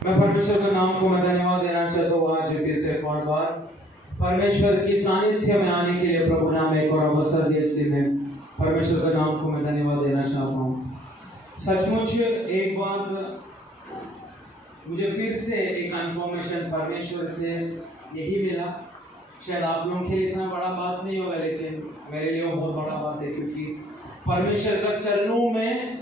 मैं परमेश्वर के नाम को मैं धन्यवाद देना चाहता हूँ आज फिर से एक और बार परमेश्वर की सानिध्य में आने के लिए प्रभु नाम एक और अवसर दिया, इसलिए मैं परमेश्वर के नाम को मैं धन्यवाद देना चाहता हूँ। सचमुच एक बात मुझे फिर से एक इन्फॉर्मेशन परमेश्वर से यही मिला, शायद आप लोगों के लिए इतना बड़ा बात नहीं होगा लेकिन मेरे लिए वो बहुत बड़ा बात है, क्योंकि परमेश्वर का चरणों में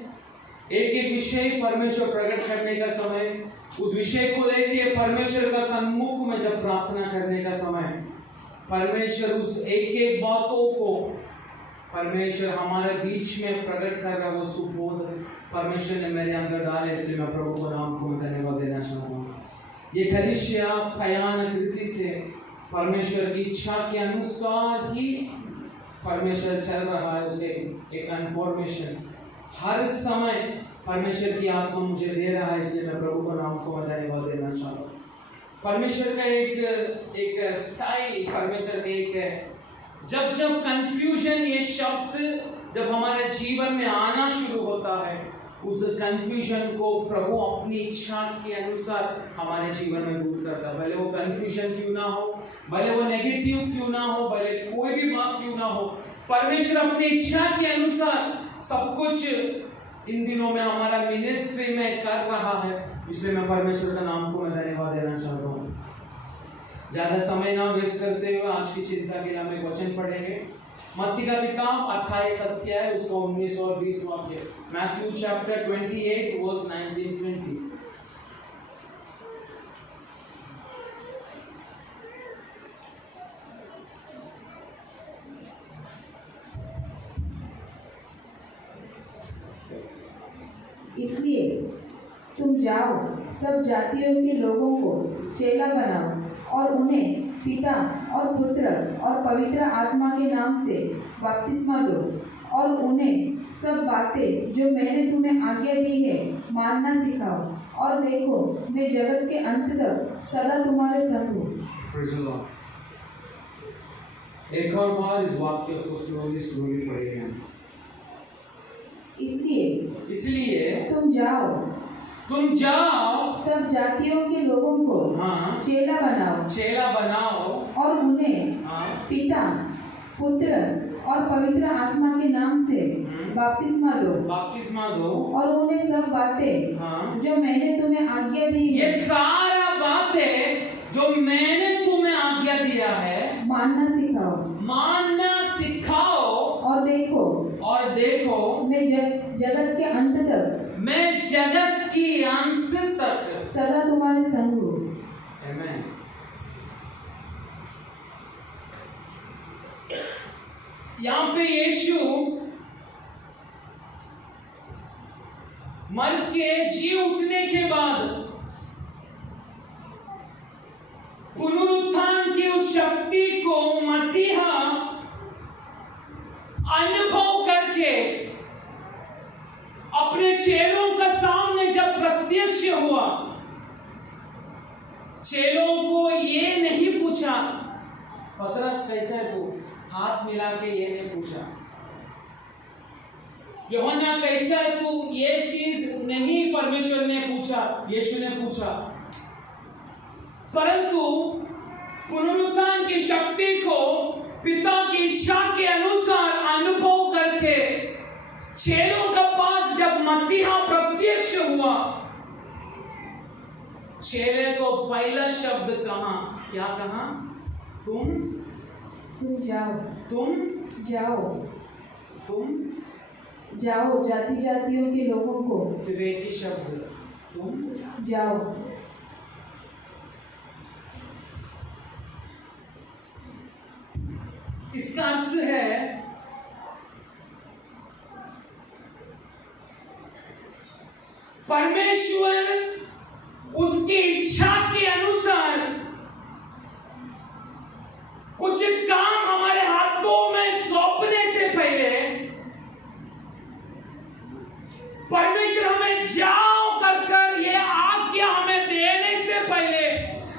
एक एक विषय परमेश्वर प्रकट करने का समय, उस विषय को लेके परमेश्वर का सम्मुख में जब प्रार्थना करने का समय, परमेश्वर उस एक एक बातों को परमेश्वर हमारे बीच में प्रकट कर रहा, वो सुबोध परमेश्वर ने मेरे अंदर डाले, इसलिए मैं प्रभु को नाम को धन्यवाद देना चाहता हूँ। ये कलीसिया भयानक रीति से परमेश्वर की इच्छा के अनुसार ही परमेश्वर चल रहा है। उसके एक इन्फॉर्मेशन हर समय परमेश्वर की आत्मा मुझे दे रहा है, इसलिए मैं प्रभु को नाम को धन्यवाद देना चाहता हूँ। परमेश्वर का एक स्टाइल, परमेश्वर का एक जब कंफ्यूजन ये शब्द जब हमारे जीवन में आना शुरू होता है, उस कंफ्यूजन को प्रभु अपनी इच्छा के अनुसार हमारे जीवन में दूर करता है। भले वो कंफ्यूजन क्यों ना हो, भले वो नेगेटिव क्यों ना हो, भले कोई भी बात क्यों ना हो, परमेश्वर अपनी इच्छा के अनुसार सब कुछ इन दिनों में हमारा मिनिस्ट्री में कर रहा है, इसलिए मैं परमेश्वर का नाम को मैं धन्यवाद देना चाहता हूँ। ज़्यादा समय ना वेस्ट करते हुए आज की चिंता के नाम में वचन पढ़ेंगे। मत्ती का किताब 28 अध्याय उसका 19 और 20 वाक्य, मैथ्यू चैप्टर 28 वर्स 19-20। इसलिए तुम जाओ, सब जातियों के लोगों को चेला बनाओ और उन्हें पिता और पुत्र और पवित्र आत्मा के नाम से बपतिस्मा दो और उन्हें सब बातें जो मैंने तुम्हें आज्ञा दी है मानना सिखाओ, और देखो मैं जगत के अंत तक सदा तुम्हारे संग हूँ। एक और बार इस वाक्य को स्लोली पढ़ेंगे। इसलिए तुम जाओ, सब जातियों के लोगों को चेला बनाओ और उन्हें पिता पुत्र और पवित्र आत्मा के नाम से बपतिस्मा दो और उन्हें सब बातें जो मैंने तुम्हें आज्ञा दी है, ये सारा बातें जो मैंने तुम्हें आज्ञा दिया है मानना सिखाओ और देखो मैं जगत के अंत तक सदा तुम्हारे संग हूँ। आमीन। यहाँ पे यीशु मर के जी उठने के बाद पुनरुत्थान की उस शक्ति को मसीहा अनुभव करके अपने चेलों का सामने जब प्रत्यक्ष हुआ, चेलों को ये नहीं पूछा पतरस कैसा है तू, हाथ मिला के ये नहीं पूछा, यूहन्ना कैसा है तू, ये चीज नहीं परमेश्वर ने पूछा, यीशु ने पूछा, परंतु पुनरुत्थान की शक्ति को पिता की इच्छा के अनुसार अनुभव करके चेलों के पास जब मसीहा प्रत्यक्ष हुआ, चेले को पहला शब्द कहा, क्या कहा? तुम जाओ जातियों के लोगों को, सिर्फ एक ही शब्द, तुम जाओ। इसका अर्थ है परमेश्वर उसकी इच्छा के अनुसार कुछ काम हमारे हाथों में सौंपने से पहले परमेश्वर हमें जाओ कर ये आज्ञा हमें देने से पहले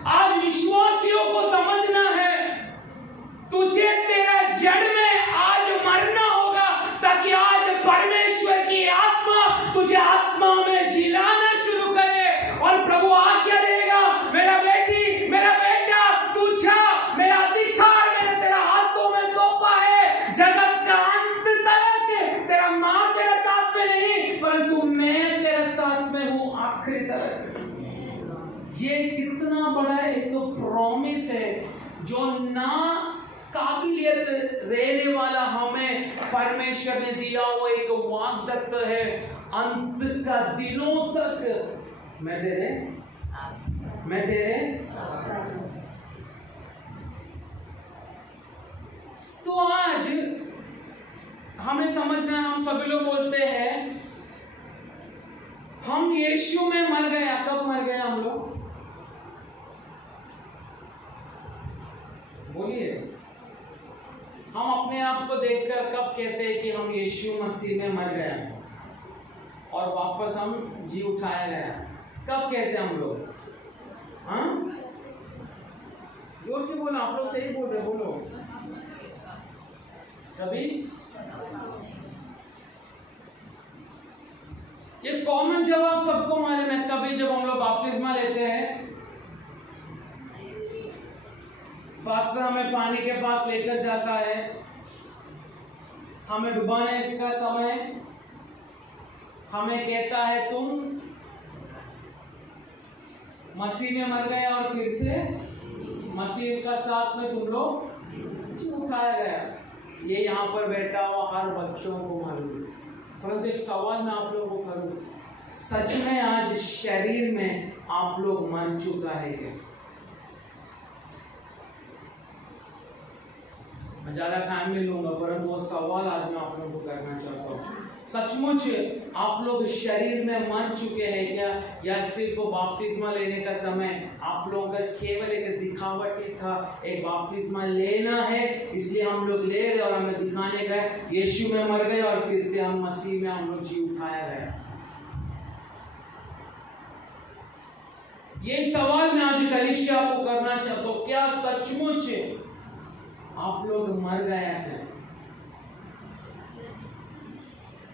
आज विश्वासियों को समझना है, तुझे तेरा जड़ में आज मरना होगा ताकि आज परमेश्वर की आत्मा तुझे आत्मा में जिलाना शुरू करे और प्रभु आज्ञा ये कितना बड़ा एक तो प्रॉमिस है जो ना काबिलियत रहने वाला हमें परमेश्वर ने दिया, वो एक वाग्दत्त है अंत का दिनों तक मैं तेरे तो आज हमें समझना है, हम सभी लोग बोलते हैं हम यीशु में मर गए। कब मर गए हम लोग? बोलिए, हम अपने आप को देखकर कब कहते हैं कि हम यीशु मसीह में मर गए और वापस हम जी उठाया गया? कब कहते हैं हम लोग? हाँ, जोर से बोलो, आप लोग सही बोल रहे, बोलो। कभी ये कॉमन जवाब सबको मालूम है। कभी जब हम लोग बपतिस्मा लेते हैं, पास्टर हमें पानी के पास लेकर जाता है, हमें डुबाने का समय हमें कहता है तुम मसीह में मर गए और फिर से मसीह का साथ में तुम लोग उठाया गया। ये यहाँ पर बैठा हुआ हर बच्चों को मालूम है। परंतु एक सवाल मैं आप लोगों को करूं, सच में आज शरीर में आप लोग मर चुका है क्या? मैं ज्यादा टाइम नहीं लूंगा, परंतु वो सवाल आज मैं आप लोगों को करना चाहता हूँ। सचमुच आप लोग शरीर में मर चुके हैं क्या, या सिर्फ बपतिस्मा लेने का समय आप लोगों का केवल एक दिखावट ही था? एक बपतिस्मा लेना है इसलिए हम लोग ले रहे और हमें दिखाने गए यीशु में मर गए और फिर से हम मसीह में हम लोग जी उठाया गया। ये सवाल मैं आज कलीसिया को करना चाहता हूँ, क्या सचमुच आप लोग मर गए हैं?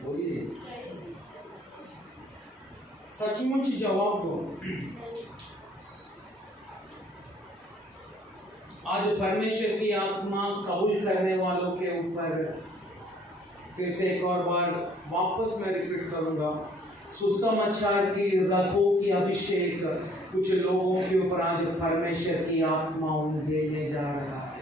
बोलिए, सचमुच जवाब दो। आज परमेश्वर की आत्मा कबूल करने वालों के ऊपर फिर से एक और बार वापस मैं रिपीट करूंगा, सुसमाचार की रथों की अभिषेक कुछ लोगों के ऊपर आज परमेश्वर की आत्मा उन्हें देने जा रहा है।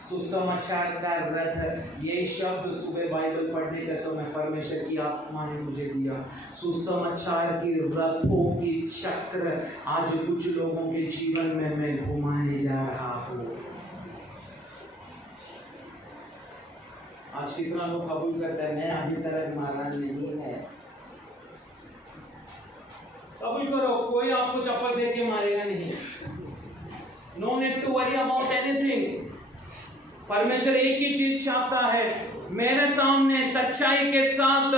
सुसमाचार का रथ, ये शब्द सुबह बाइबल पढ़ने का समय परमेश्वर की आत्मा ने मुझे दिया। सुसमाचार की रथों की चक्र आज कुछ लोगों के जीवन में मैं घुमाने जा रहा हूँ। आज कितना लोग कबूल करते हैं मैं अभी तक मारा नहीं है? कबूल करो, कोई आपको चप्पल दे के मारेगा नहीं। No need to worry about anything. परमेश्वर एक ही चीज चाहता है, मेरे सामने सच्चाई के साथ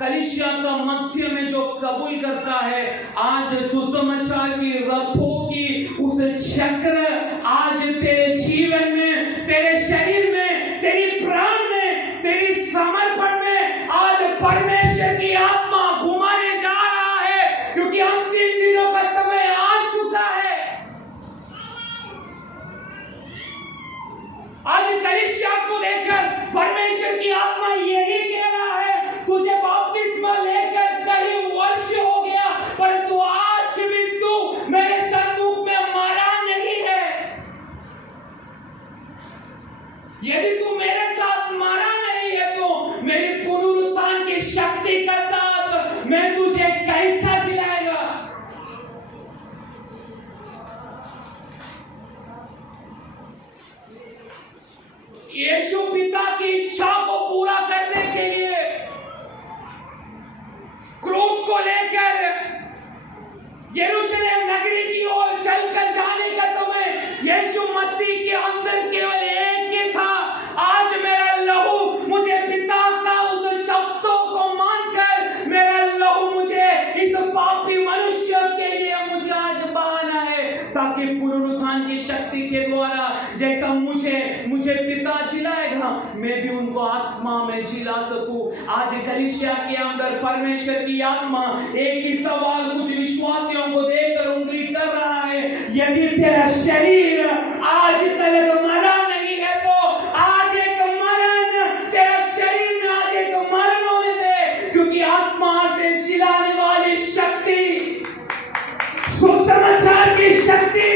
कलीसिया का मध्य में जो कबूल करता है, आज सुसमाचार की रथों की उस चक्र आज तेरे जीवन में, तेरे शरीर में, तेरी प्राण में, तेरी समर्पण में आज परमेश्वर की आत्मा घुमाने जा रहा है, क्योंकि अंतिम दिनों का समय आ चुका है। आज कलीसिया को लेकर परमेश्वर की आत्मा यही कह रहा है, तुझे बपतिस्मा लेकर कई वर्ष हो गया, परंतु आज भी तू मेरे सन्मुख में मरा नहीं है। यदि तू मेरे साथ मरा नहीं है तो मेरी पुनरुत्थान की शक्ति के साथ मैं तुझे कैसा जिलाएगा? यीशु पिता की इच्छा को पूरा करने के लिए क्रूस को लेकर यरूशलेम नगरी की ओर चलकर जाने का समय यीशु मसीह के अंदर केवल एक ही था, आज मेरा लहू मुझे पिता का उस शब्दों को मानकर, मेरा लहू मुझे इस पापी मनुष्य के लिए मुझे आज बहाना है, ताकि पुनरुत्थान की शक्ति के द्वारा जैसा मुझे पिता जिलाएगा, मैं भी उनको आत्मा में जिला सकूं। आज कलीसिया के अंदर परमेश्वर की आत्मा एक ही सवाल कुछ विश्वासियों को देकर उंगली कर रहा है, यदि तेरा शरीर आज तक मरा नहीं है तो आज एक मरण तेरा शरीर में, आज एक मरण होने दे, क्योंकि आत्मा से जिलाने वाली शक्ति शक्ति,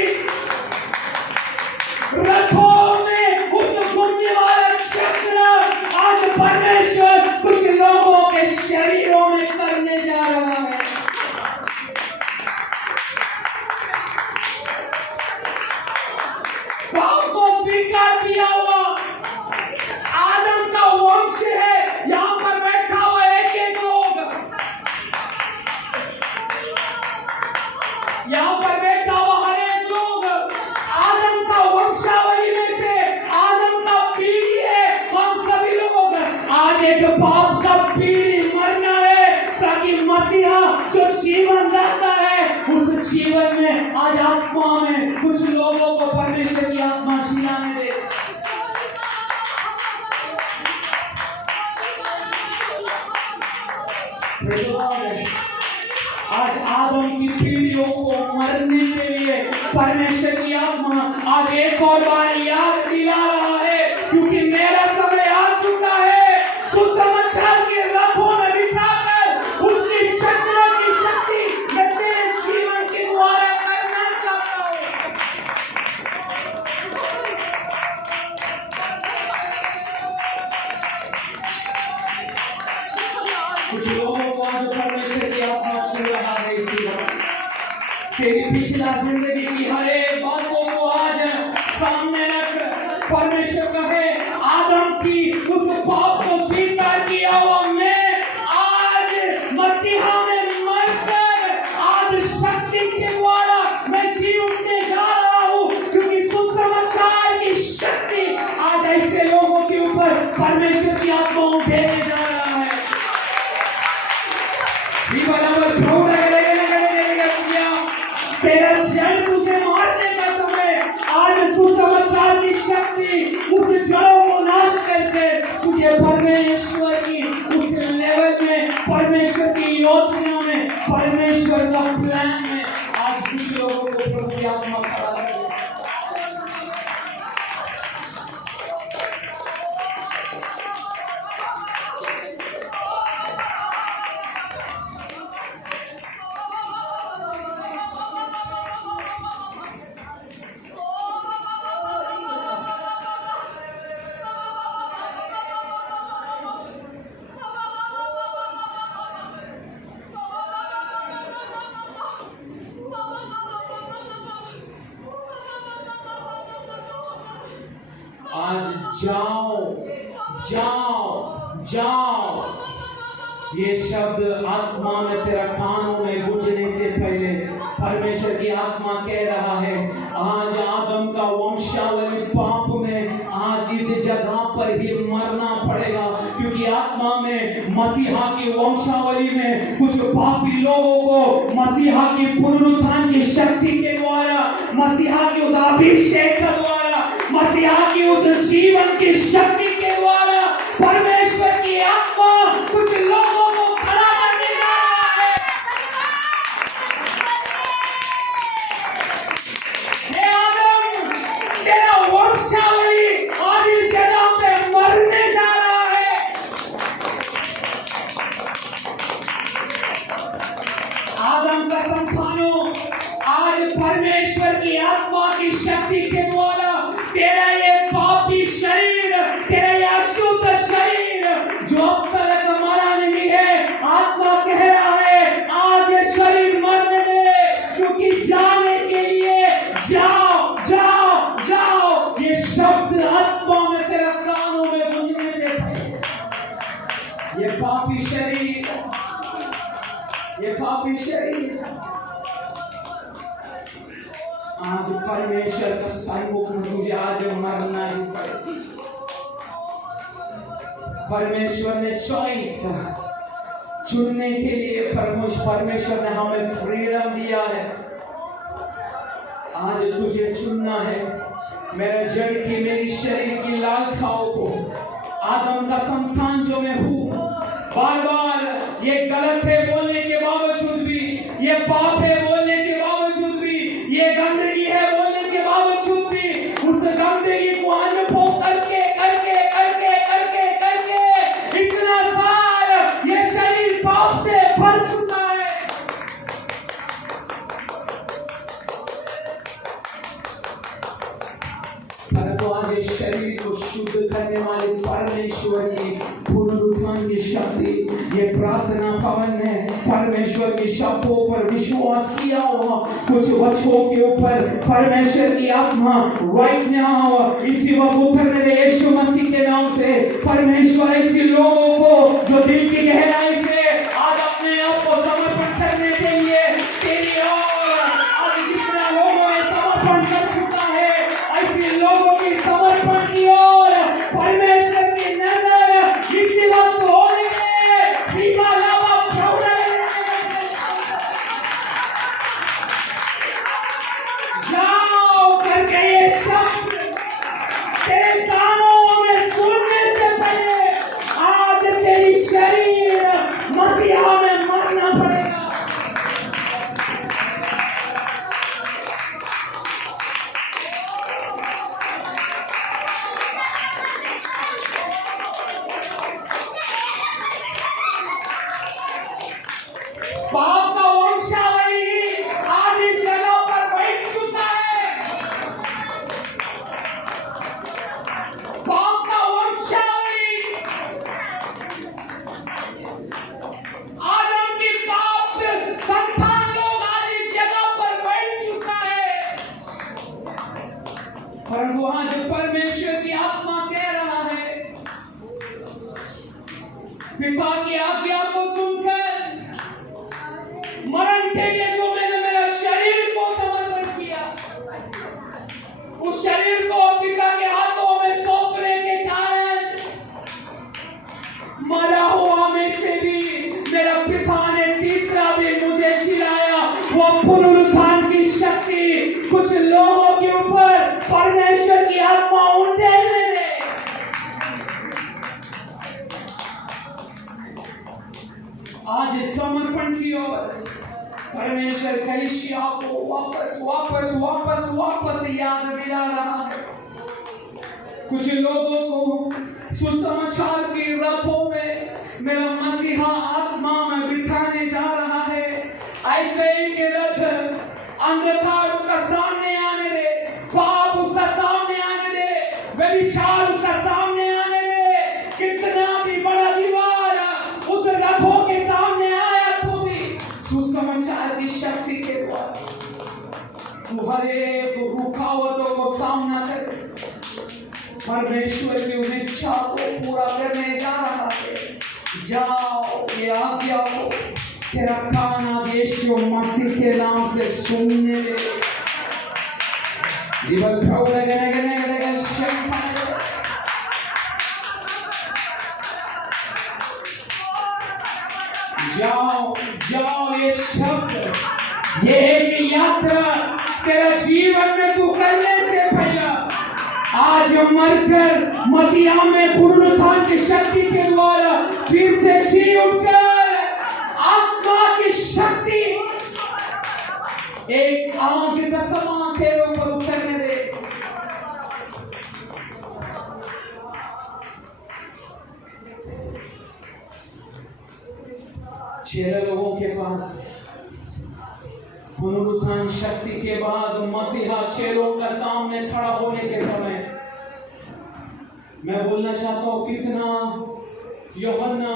रथों में उस घूमने वाला चक्र आज परमेश्वर कुछ लोगों के शरीरों में करने जा रहा है। पाप को स्वीकार किया हुआ आदम का वंश है यहाँ पर बैठा हुआ एक लोग, यहाँ पर बैठा हुआ हर एक लोग आदम का वंशावली में से, आदम का पीढ़ी है हम सभी लोग। आज एक पाप का पीढ़ी मरना है ताकि मसीहा जो जीवन रहता है उस जीवन में आज आत्मा में कुछ लोगों को परमेश्वर की आत्मा छिलाने दे। आज आदम की पीढ़ियों को मरने के लिए परमेश्वर की आत्मा आज एक और बार याद दिला रहा है, क्योंकि मेरा समय आ चुका है सुसमाचार के रथों में बिठाकर उसकी चक्रों की शक्ति मैं तेरे जीवन के द्वारा करना चाहता हूँ। कुछ लोगों को आज परमेश्वर की आत्मा छू रहा है। इसी तेरी पिछला जिंदगी की हर एक बातों को आज सामने रख परमेश्वर कहे आदम की उस पाप को स्वीकार किया हुआ मैं आज मसीहा में मरकर आज शक्ति के द्वारा मैं जी उठने जा रहा हूँ, क्योंकि सुसमाचार की शक्ति आज ऐसे लोगों के ऊपर परमेश्वर की आत्मा देने जा रहा है। तेरा जड़ तुझे मारने का समय आज सुसमाचार की शक्ति उस जड़ों को नाश करके तुझे परमेश्वर की उस लेवल में, परमेश्वर की योजना में, परमेश्वर का प्लान में आज कुछ लोगों को प्रभु की आत्मा खड़ा कर। आज जाओ जाओ जाओ, ये शब्द आत्मा में तेरा कानों में गूंजने से पहले परमेश्वर की आत्मा कह रहा है आज आदम का वंशावली पाप में आज इस जगह पर ही मरना पड़ेगा, क्योंकि आत्मा में मसीहा की वंशावली में कुछ पापी लोगों को मसीहा की पुनरुत्थान की शक्ति के द्वारा, मसीहा की उस अभिषेक के द्वारा, मसीहा की उस जीवन की शक्ति के द्वारा परमेश्वर की आत्मा कुछ लोगों को खड़ा करने जा रहा है। हे आदम, तेरा वंशावली आज इस जगह पे मरने जा रहा है। आदम का संतानों, आज परमेश्वर की आत्मा की शक्ति के द्वारा तेरा ये पापी शरीर, तेरा ये अशुद्ध शरीर जो अब तक मरा नहीं है, आत्मा कह रहा है आज ये शरीर मरने दे, क्योंकि जाने के लिए जाओ जाओ जाओ। ये शब्द आत्मा में तेरा कानों में गूंजने से पहले ये पापी शरीर, ये पापी शरीर आज परमेश्वर के सम्मुख में तुझे आज मरना ही पड़ेगा। परमेश्वर ने चॉइस चुनने के लिए परमेश्वर ने हमें फ्रीडम दिया है। आज तुझे चुनना है। मेरे जड़ की, मेरी शरीर की लालसाओं को, आदम का संतान जो मैं हूँ, बार बार ये गलत है बोलने के बावजूद भी, ये पाप है बोलने के बावजूद भी, ये गंदगी है बोलने के बावजूद भी, उस गंदगी को अनुभव करके करके करके करके करके इतना साल ये शरीर पाप से भर चुका है। कुछ बच्चों के ऊपर परमेश्वर की आत्मा राइट नाउ इसी वक्त उतरने दे यीशु मसीह के नाम से। परमेश्वर ऐसे लोगों को जो दिल की गहराई से आज अपने आप को समर्पण करने के लिए तेरी ओर आज जितने लोगों ने समर्पण कर चुका है ऐसे लोगों की समर्पण की ओर परमेश्वर की नजर इसी वक्त हो रही है। जाओ करके ये शब्द तेरे कानों में सुनने से पहले आज तेरी शरीर मसीहा में मरना पड़ेगा। पाप का वंशावली आज इस जगह पर बैठ चुका है। पाप का वंशावली आदम की पाप संतान लोग आज इस जगह पर बैठ चुका है। परंतु आज परमेश्वर की आत्मा कह रहा है पिता की आज्ञा को सुनकर मरण के लिए जो मैंने मेरा शरीर को समर्पण किया उस शरीर को पिता के हाथों में सौंपने के कारण मरा हुआ में से भी मेरा पिता ने तीसरा दिन मुझे खिलाया। वो पुनरुत्थान की शक्ति कुछ लोगों के ऊपर परमेश्वर की आत्मा उंडेलने दे। आज समर्पण की ओर परमेश्वर कलीसिया को वापस याद दिला रहा है। कुछ लोगों को सुसमाचार की रथों में मेरा मसीहा आत्मा में बिठाने जा रहा है। ऐसे ही के रथ अंधकार उसका सामने आने दे, पाप उसका सामने आने दे, व्यभिचार उसका सामने आने दे। कितना भी बड़ा दीवार उस रथों के सामने आया तो भी सुसमाचार की शक्ति के द्वारा तू हर एक रुकावटों को सामना कर परमेश्वर की उस इच्छा को पूरा करने जा रहा है। जाओ ये आज्ञा को तेरा खाना यीशु मसीह के नाम से सुनने दे। जाओ जाओ ये शब्द ये एक यात्रा तेरा जीवन में तू करने से पहले आज मरकर मसीहा में पुनरुत्थान की शक्ति के द्वारा फिर से जी उठकर आत्मा की शक्ति एक आग का समान तेरे ऊपर उतरने दे। छह लोगों के पास पुनरुत्थान शक्ति के बाद मसीहा चेलों का सामने खड़ा होने के समय मैं बोलना चाहता हूँ कितना यूहन्ना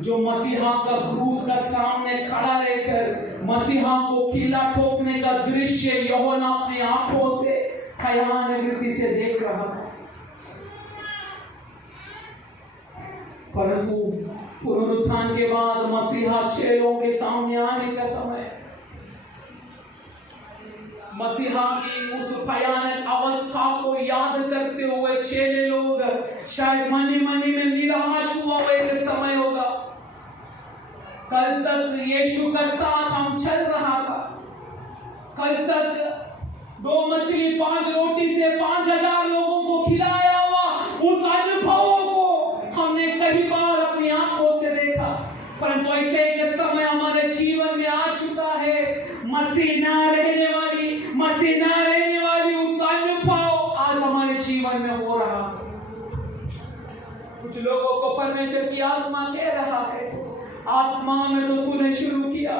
जो मसीहा का क्रूस का सामने खड़ा रहकर मसीहा को कीला ठोकने का दृश्य यूहन्ना अपनी आंखों से खयानवृत्ति से देख रहा था। परंतु पुनरुत्थान के बाद मसीहा चेलों के सामने आने का समय मसीहा की उस भयानक अवस्था को याद करते हुए चेले लोग शायद मनी में निराश हुआ एक समय होगा। कल तक यीशु का साथ हम चल रहा था, कल तक 2 मछली 5 रोटी से 5000 लोगों को खिलाया हुआ उस अनुभवों को हमने कई बार अपनी आंखों से देखा। परंतु ऐसे एक समय हमारे जीवन में आ चुका है मसीह ना रहने वाली उस अनुभव आज हमारे जीवन में हो रहा है। कुछ लोगों को परमेश्वर की आत्मा कह रहा है आत्मा में तो तूने शुरू किया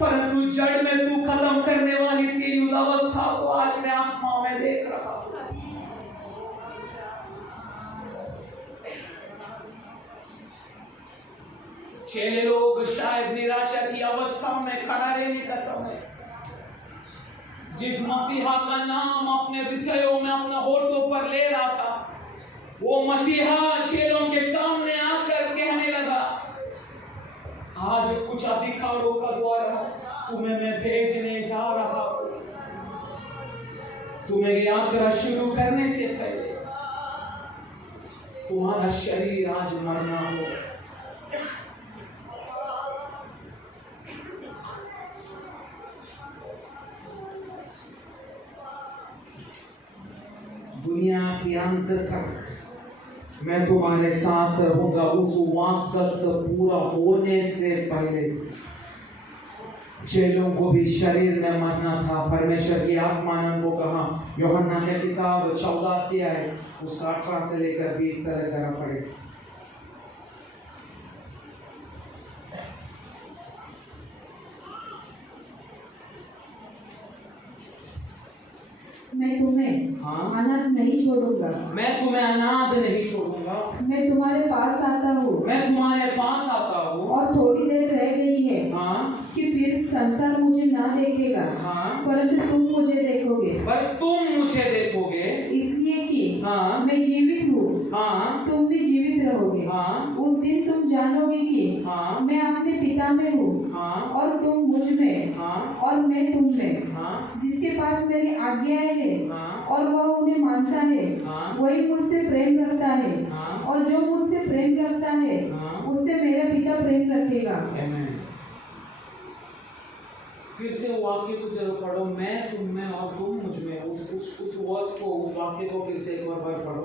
परंतु जड़ में तू खत्म करने वाली तेरी उस अवस्था को आज मैं आत्मा में देख रहा हूं। छह लोग शायद निराशा की अवस्था में खड़ा रहने का समय जिस मसीहा का नाम अपने हृदयों में अपने होठों पर ले रहा था, वो मसीहा चेलों के सामने आकर कहने लगा, आज कुछ अधिकारों का द्वारा तुम्हें मैं भेजने जा रहा हूं। तुम्हें यात्रा शुरू करने से पहले तुम्हारा शरीर आज मरना हो। दुनिया के अंत तक मैं तुम्हारे साथ रहूंगा। उस वक्त पूरा होने से पहले चेलों को भी शरीर में मरना था। परमेश्वर की आत्मा ने उनको कहा, यूहन्ना की किताब 14 अध्याय उसका 18 से लेकर 20 तक जरा पढ़े। मैं तुम्हें अनाथ नहीं छोड़ूंगा। मैं तुम्हें अनाथ नहीं छोड़ूंगा। मैं तुम्हारे पास आता हूँ। मैं तुम्हारे पास आता हूँ। और थोड़ी देर रह गई है कि फिर संसार मुझे ना देखेगा, परंतु तुम मुझे देखोगे। पर तुम मुझे देखोगे इसलिए कि मैं जीवित हूँ, तुम भी जीवित रहोगे। उस दिन तुम जानोगे कि मैं अपने पिता में हूँ और तुम मुझ में और मैं तुम में। जिसके पास मेरी आज्ञाएं हैं और वह उन्हें मानता है, वही मुझसे प्रेम रखता है, और जो मुझसे प्रेम रखता है उससे मेरा पिता प्रेम रखेगा। फिर से वाक्य को जरूर पढ़ो, मैं तुम में और तुम मुझ में। उस वर्ष को, उस वाक्य को फिर से एक बार पढ़ो।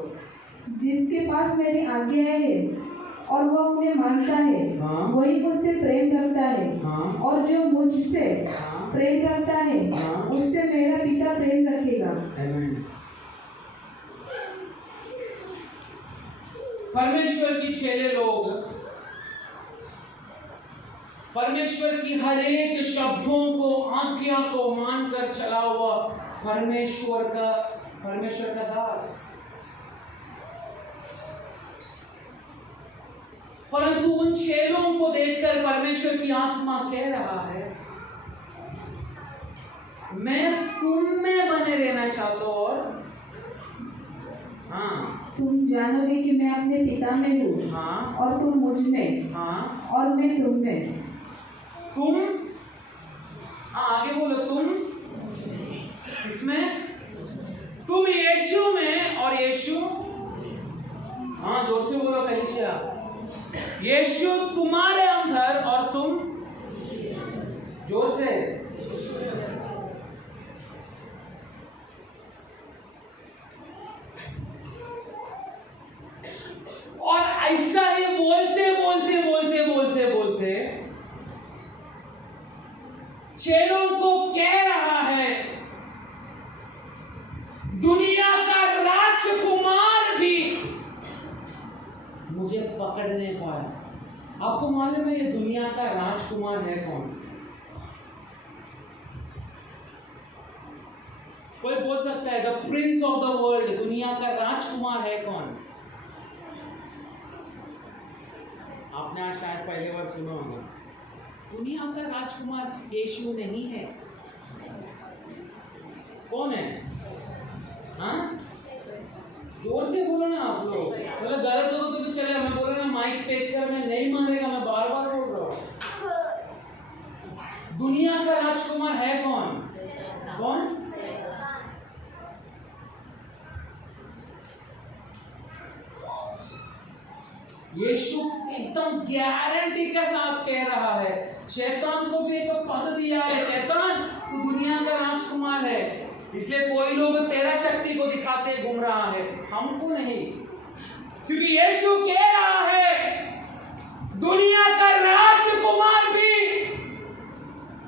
जिसके पास मेरी आज्ञाएं हैं और वह उन्हें मानता है, वही मुझसे प्रेम रखता है, और जो मुझसे प्रेम रखता है उससे मेरा पिता प्रेम रखेगा। परमेश्वर की चेले लोग परमेश्वर की हर एक शब्दों को, आज्ञा को मानकर चला हुआ परमेश्वर का दास। परंतु उन चेलों को देखकर परमेश्वर की आत्मा कह रहा है, मैं तुम में बने रहना चाहता हूं, और तुम जानोगे कि मैं अपने पिता में हूँ और तुम मुझ में और मैं तुम में। तुम आगे बोलो, तुम इसमें, तुम यीशु में और यीशु, जोर से बोलो कहीं से आप, यीशु तुम्हारे अंदर और तुम, जोर से, और ऐसा ही बोलते बोलते बोलते बोलते बोलते चेलों को कह रहा है, दुनिया का राजकुमार भी मुझे पकड़ने पाया। आपको मालूम है ये दुनिया का राजकुमार है कौन? कोई बोल सकता है the prince of the world, दुनिया का राजकुमार है कौन? आपने आज शायद पहली बार सुना होगा। दुनिया का राजकुमार यीशु नहीं है। कौन है? जोर से बोलो ना आप लोग। मतलब गलत हो तो भी चलेगा, मैं बोल रहा ना माइक फेंक कर मैं नहीं मारेगा, मैं बार बार बोल रहा हूँ। दुनिया का राजकुमार है कौन? कौन? यीशु एकदम गारंटी के साथ कह रहा है, शैतान को भी एक पद दिया है, शैतान तू दुनिया का राजकुमार है। इसलिए कोई लोग तेरा शक्ति को दिखाते घूम रहा है, हमको नहीं, क्योंकि यीशु कह रहा है दुनिया का राजकुमार भी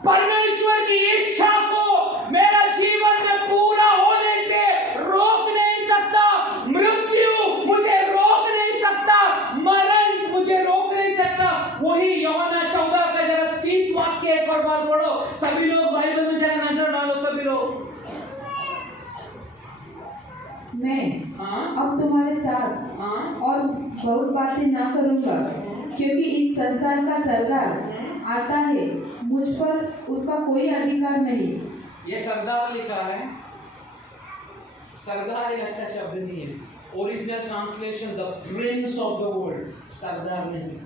परमेश्वर की इच्छा को मेरा जीवन में पूरा होने से रोक नहीं सकता। मृत्यु मुझे रोक नहीं सकता, मरण मुझे रोक नहीं सकता। वही यूहन्ना 14 का जरा 30 वाक्य एक और बार पढ़ो। सभी लोग बाइबल में जरा नजर डालो, सभी लोग। मैं अब तुम्हारे साथ और बहुत बातें ना करूंगा, क्योंकि इस संसार का सरदार आता है, मुझ पर उसका कोई अधिकार नहीं, ये सरदार लिखा है। सरदार एक अच्छा शब्द नहीं है। Original translation the prince of the world, सरदार नहीं।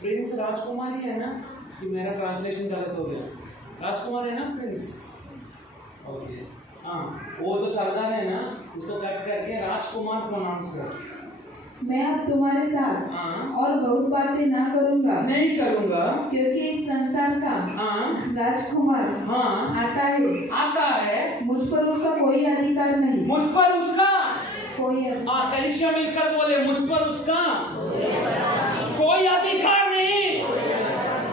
प्रिंस राजकुमार ही है ना, कि मेरा ट्रांसलेशन गलत हो गया? राजकुमार है ना प्रिंस? ओके, हाँ, वो तो सरदार है ना, उसको कट करके राजकुमार प्रोनाउंस कर। मैं अब तुम्हारे साथ और बहुत बातें ना करूंगा, नहीं करूंगा, क्योंकि इस संसार का राजकुमार आता है, मुझ पर उसका कोई अधिकार नहीं। मुझ पर उसका कोई कलिसिया मिलकर बोले, मुझ पर उसका कोई अधिकार नहीं।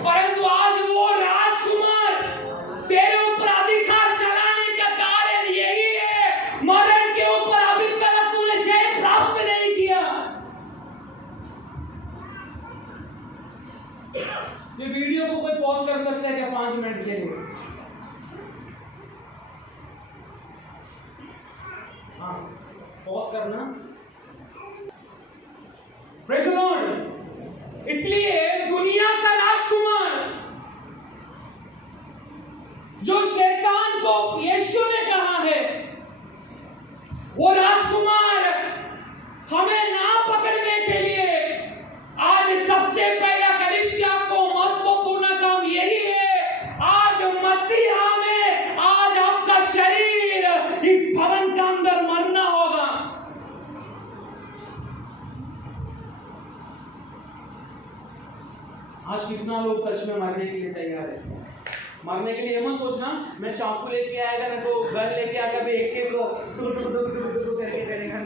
परंतु आज वो राजकुमार तेरे ऊपर अधिकार चलाने का कारण यही है, मरण के ऊपर अभी तक तूने जय प्राप्त नहीं किया। ये वीडियो को कोई पॉज कर सकता है क्या 5 मिनट के लिए? हाँ, पॉज करना। Praise the Lord. इसलिए दुनिया का राजकुमार जो शैतान को यीशु ने कहा है, वो राजकुमार हमें ना पकड़ने के लिए आज सबसे पहला कलीसिया को महत्वपूर्ण काम यही है। आज मसीहा में आज आपका शरीर इस भवन के अंदर मरना होगा। आज कितना लोग सच में मरने के लिए तैयार है? मरने के लिए मत सोचना मैं चाकू लेके आएगा ना तो गन लेके आएगा, भी एक को करके करेगा।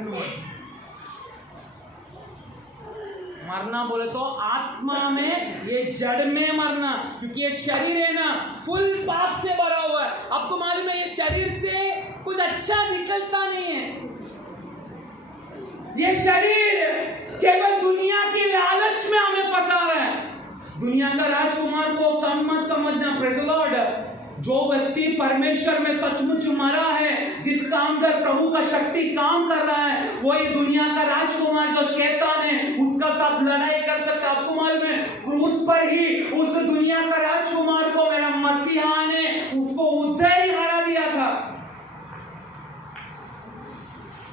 मरना बोले तो आत्मा में, ये जड़ में मरना, क्योंकि ये शरीर है ना फुल पाप से भरा हुआ है। आपको मालूम है ये शरीर से कुछ अच्छा निकलता नहीं है। ये शरीर केवल दुनिया की लालच में हमें फंसा रहा है। दुनिया का राजकुमार को कम मत समझना। Praise the Lord. जो व्यक्ति परमेश्वर में सचमुच मरा है, जिसका अंदर प्रभु का शक्ति काम कर रहा है, वही दुनिया का राजकुमार जो शैतान है उसका साथ लड़ाई कर सकता है। आपको मालूम है क्रूस पर ही उस दुनिया का राजकुमार को मेरा मसीहा ने उसको उधर ही हरा दिया था।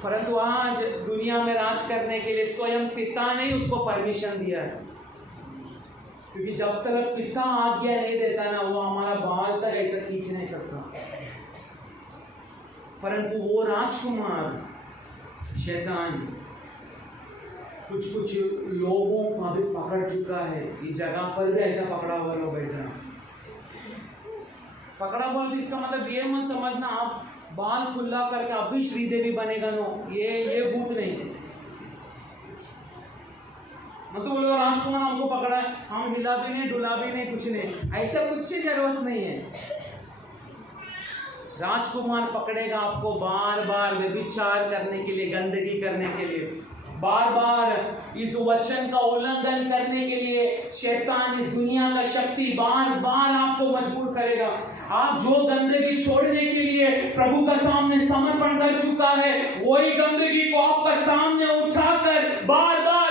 परंतु आज दुनिया में राज करने के लिए स्वयं पिता ने उसको परमिशन दिया है, क्योंकि जब तक पिता आज्ञा नहीं देता ना, वो हमारा बाल तक ऐसा खींच नहीं सकता। परंतु वो राजकुमार शैतान कुछ लोगों को अभी पकड़ चुका है। इस जगह पर भी ऐसा पकड़ा हुआ लोग बैठना। पकड़ा हुआ इसका मतलब ये मत समझना आप बाल खुला करके अभी श्रीदेवी बनेगा। नो, ये भूत नहीं है। मतलब वो लोग राजकुमार हमको पकड़ा है, हम हिला भी नहीं डुला भी नहीं, कुछ नहीं, ऐसा कुछ जरूरत नहीं है। राजकुमार पकड़ेगा आपको बार बार व्यभिचार करने के लिए, गंदगी करने के लिए, बार बार इस वचन का उल्लंघन करने के लिए। शैतान इस दुनिया का शक्ति बार बार आपको मजबूर करेगा। आप जो गंदगी छोड़ने के लिए प्रभु का सामने समर्पण कर चुका है, वही गंदगी को आपका सामने उठाकर बार बार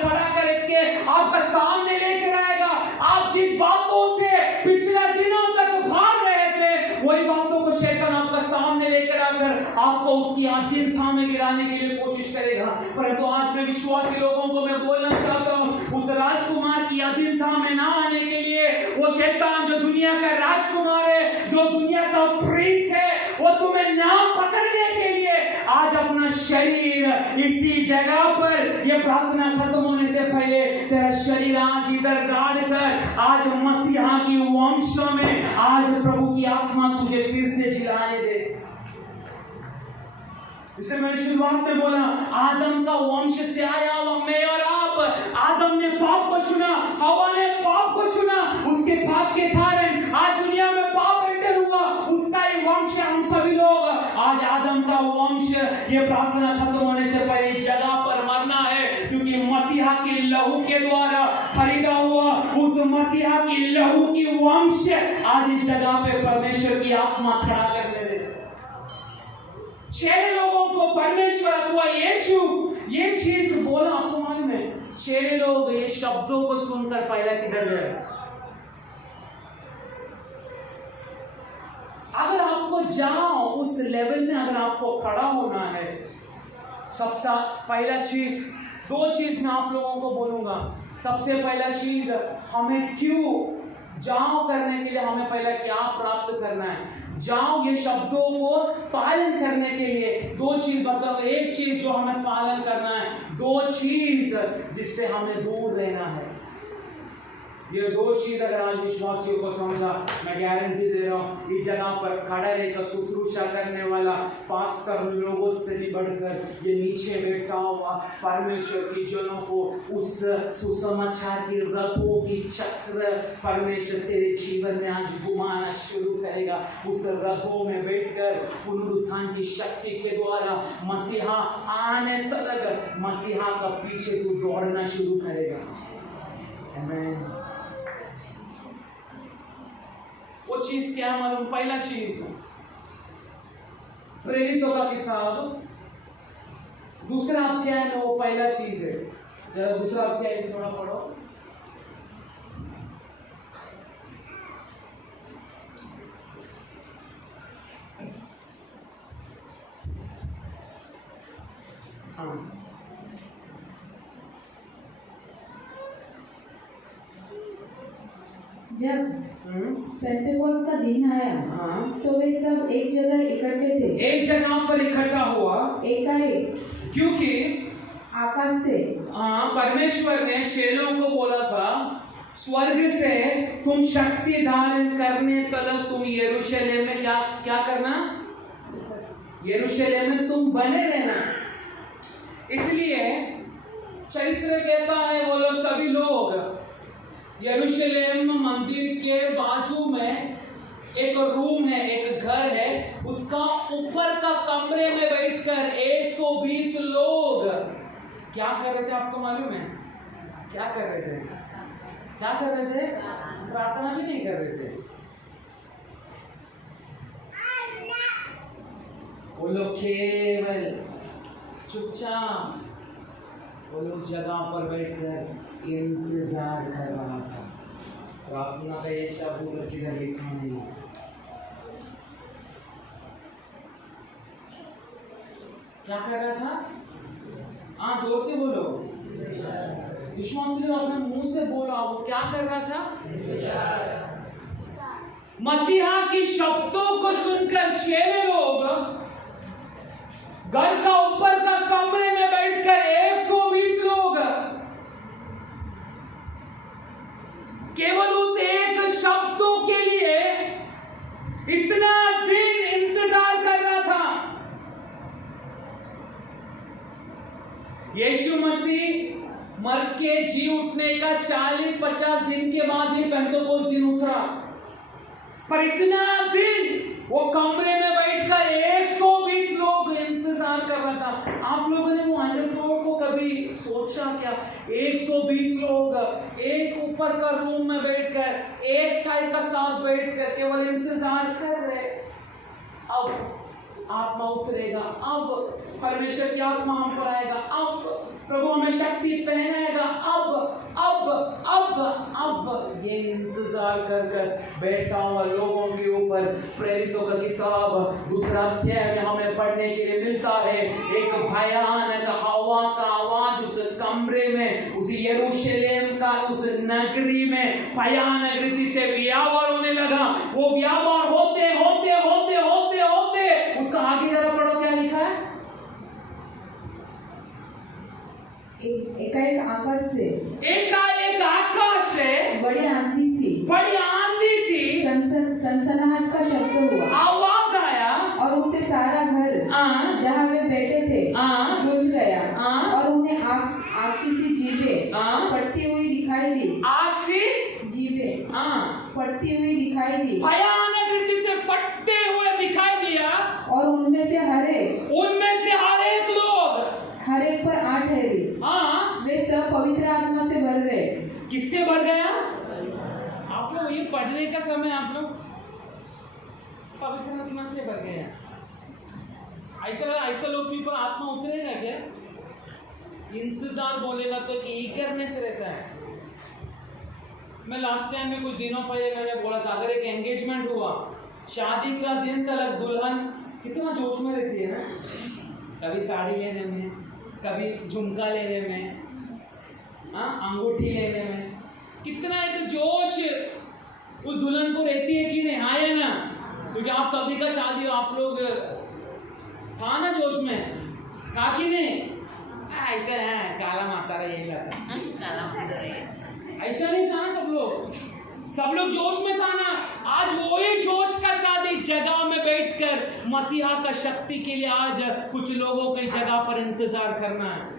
खड़ा करके आपका सामने लेकर आएगा। आप जिस बातों से पिछले दिनों तक भाग रहे थे, वही बातों को शैतान आपका सामने लेकर आकर आपको उसकी आधीनता में गिराने के लिए कोशिश करेगा। परंतु आज मैं विश्वासी लोगों को मैं बोलना चाहता हूँ, उस राजकुमार की अधीनता में ना आने के लिए वो शैतान जो दुनिया का राजकुमार है, जो दुनिया का प्रिंस है, वो तुम्हें ना पकड़ने के लिए आज अपना शरीर इसी जगह पर, ये प्रार्थना खत्म होने से पहले तेरा शरीर आज इधर गाड़ कर आज मसीहा की वंश में आज प्रभु की आत्मा तुझे फिर से जिलाने दे। इसलिए मैंने शुरुआत में बोला आदम का वंश से आया हुआ मैं और आप। आदम ने पाप को चुना, हवा ने पाप को चुना, उसके पाप के कारण आज दुनिया में पाप एंटर हुआ, उसका ही वंश हम सभी लोग। आज आदम का वंश, ये प्रार्थना खत्म होने से पहले इस जगह पर मरना है, क्योंकि मसीहा के लहू के द्वारा खरीदा हुआ उस मसीहा की लहू की वंश आज इस जगह पे परमेश्वर की आत्मा खड़ा करने दे। 6 लोगों को परमेश्वर अथवा यीशु ये चीज बोला। आपको मालूम है 6 लोग ये शब्दों को सुनकर पहले किधर गए? जाओ उस लेवल में अगर आपको खड़ा होना है, सबसे पहला चीज, दो चीज मैं आप लोगों को बोलूंगा। सबसे पहला चीज, हमें क्यों जाओ करने के लिए हमें पहला क्या प्राप्त करना है। जाओ ये शब्दों को पालन करने के लिए दो चीज, मतलब एक चीज जो हमें पालन करना है, दो चीज जिससे हमें दूर रहना है। ये दो चीज अगर आज विश्वासियों को समझा, मैं गारंटी दे रहा हूँ इस जगह पर खड़ा रहकर शुश्रूषा करने वाला पास्टर लोगों से भी बढ़कर ये नीचे बैठा हुआ परमेश्वर की जनों को उस सुसमाचार की रथों की चक्र परमेश्वर तेरे जीवन में आज घुमाना शुरू करेगा। उस रथों में बैठकर पुनरुत्थान की शक्ति के द्वारा मसीहा आने तक मसीहा का पीछे तू दौड़ना शुरू करेगा। आमीन। वो चीज क्या मालूम? पहला चीज प्रेरितों का किताब दूसरा अध्याय में वो पहला चीज है। जरा दूसरा अध्याय थोड़ा पढ़ो। हाँ, जब पेंटेकोस्त का दिन आया, हाँ, तो वे सब एक जगह इकट्ठे थे। एक जगह पर इकट्ठा हुआ एकाएक क्योंकि आकाश से परमेश्वर ने चेलों को बोला था, स्वर्ग से तुम शक्ति धारण करने तक तुम यरूशलेम में क्या क्या करना, यरूशलेम में तुम बने रहना। इसलिए चरित्र कहता है वो लोग सभी लोग यरूशलेम मंदिर के बाजू में एक रूम है, एक घर है, उसका ऊपर का कमरे में बैठकर 120 लोग क्या कर रहे थे आपको मालूम है? क्या कर रहे थे? क्या कर रहे थे? प्रार्थना भी नहीं कर रहे थे। वो लोग केवल चुपचाप वो लोग जगह पर बैठकर इंतजार कर रहा था। प्रार्थना का ये शब्द उधर किधर लिखा नहीं। क्या कर रहा था? हाँ, जोर से बोलो, विश्वास से अपने मुंह से बोलो। वो क्या कर रहा था? मसीहा की शब्दों को सुनकर चेले लोग घर का ऊपर का कमरे में बैठकर 120 लोग केवल उस एक शब्दों के लिए इतना दिन इंतजार कर रहा था। यीशु मसीह मर के जी उठने का 40-50 दिन के बाद ही पेंटेकोस्त दिन उतरा, पर इतना दिन वो कमरे में बैठकर 120 लोग इंतजार कर रहा था। आप लोगों ने वो अनुभव को कभी सोचा क्या? 120 लोग एक ऊपर का रूम में बैठकर एक थाई का साथ बैठकर केवल इंतजार कर रहे, अब आत्मा उतरेगा, अब परमेश्वर की आत्मा हम पर आएगा, अब प्रभु हमें शक्ति पहनाएगा, अब ये इंतजार कर कर बैठा हुआ लोगों के ऊपर प्रेरितों का किताब दूसरा अध्याय में हमें पढ़ने के लिए मिलता है। एक भयानक हवा का आवाज उस कमरे में, उस यरूशलेम का उस नगरी में भयानक रीति से व्यापार होने लगा। वो व्यापार होते होते होते होते होते उसका आगे जरा पढ़ो, क्या लिखा है? एकाएक आकाश से बड़ी आंधी सी सनसनाहट का शब्द हुआ, आवाज आया और उससे सारा घर जहाँ वे बैठे थे बुझ गया, और उन्हें आग की सी जीभें फटती हुई दिखाई दी। आग सी जीभें फटती हुई दिखाई दी, भयानक रीति से फटते हुए दिखाई दिया, और उनमें से हर एक लोग हर एक पर आठ ठहरी। वे सब पवित्र आत्मा से भर गए। किससे भर गया? आप लोग ये पढ़ने का समय आप लोग पवित्र आत्मा से भर गए हैं। ऐसा लोग भी पर आत्मा उतरेगा क्या? इंतजार बोलेगा तो ईगरनेस रहता है। मैं लास्ट टाइम में कुछ दिनों पहले मैंने बोला था, अगर एक एंगेजमेंट हुआ शादी का दिन तक दुल्हन कितना जोश में रहती है ना, कभी साड़ी लेने में, कभी झुमका लेने में, अंगूठी लेने में, कितना एक जोश उस दुल्हन को रहती है कि नहीं, आए ना, क्योंकि आप सभी का शादी आप लोग था ना जोश में, था कि नहीं? ऐसा है काला माता रहा यही ऐसा नहीं था ना, सब लोग जोश में था ना। आज वही जोश का साथ इस जगह में बैठकर मसीहा का शक्ति के लिए आज कुछ लोगों की जगह पर इंतजार करना है।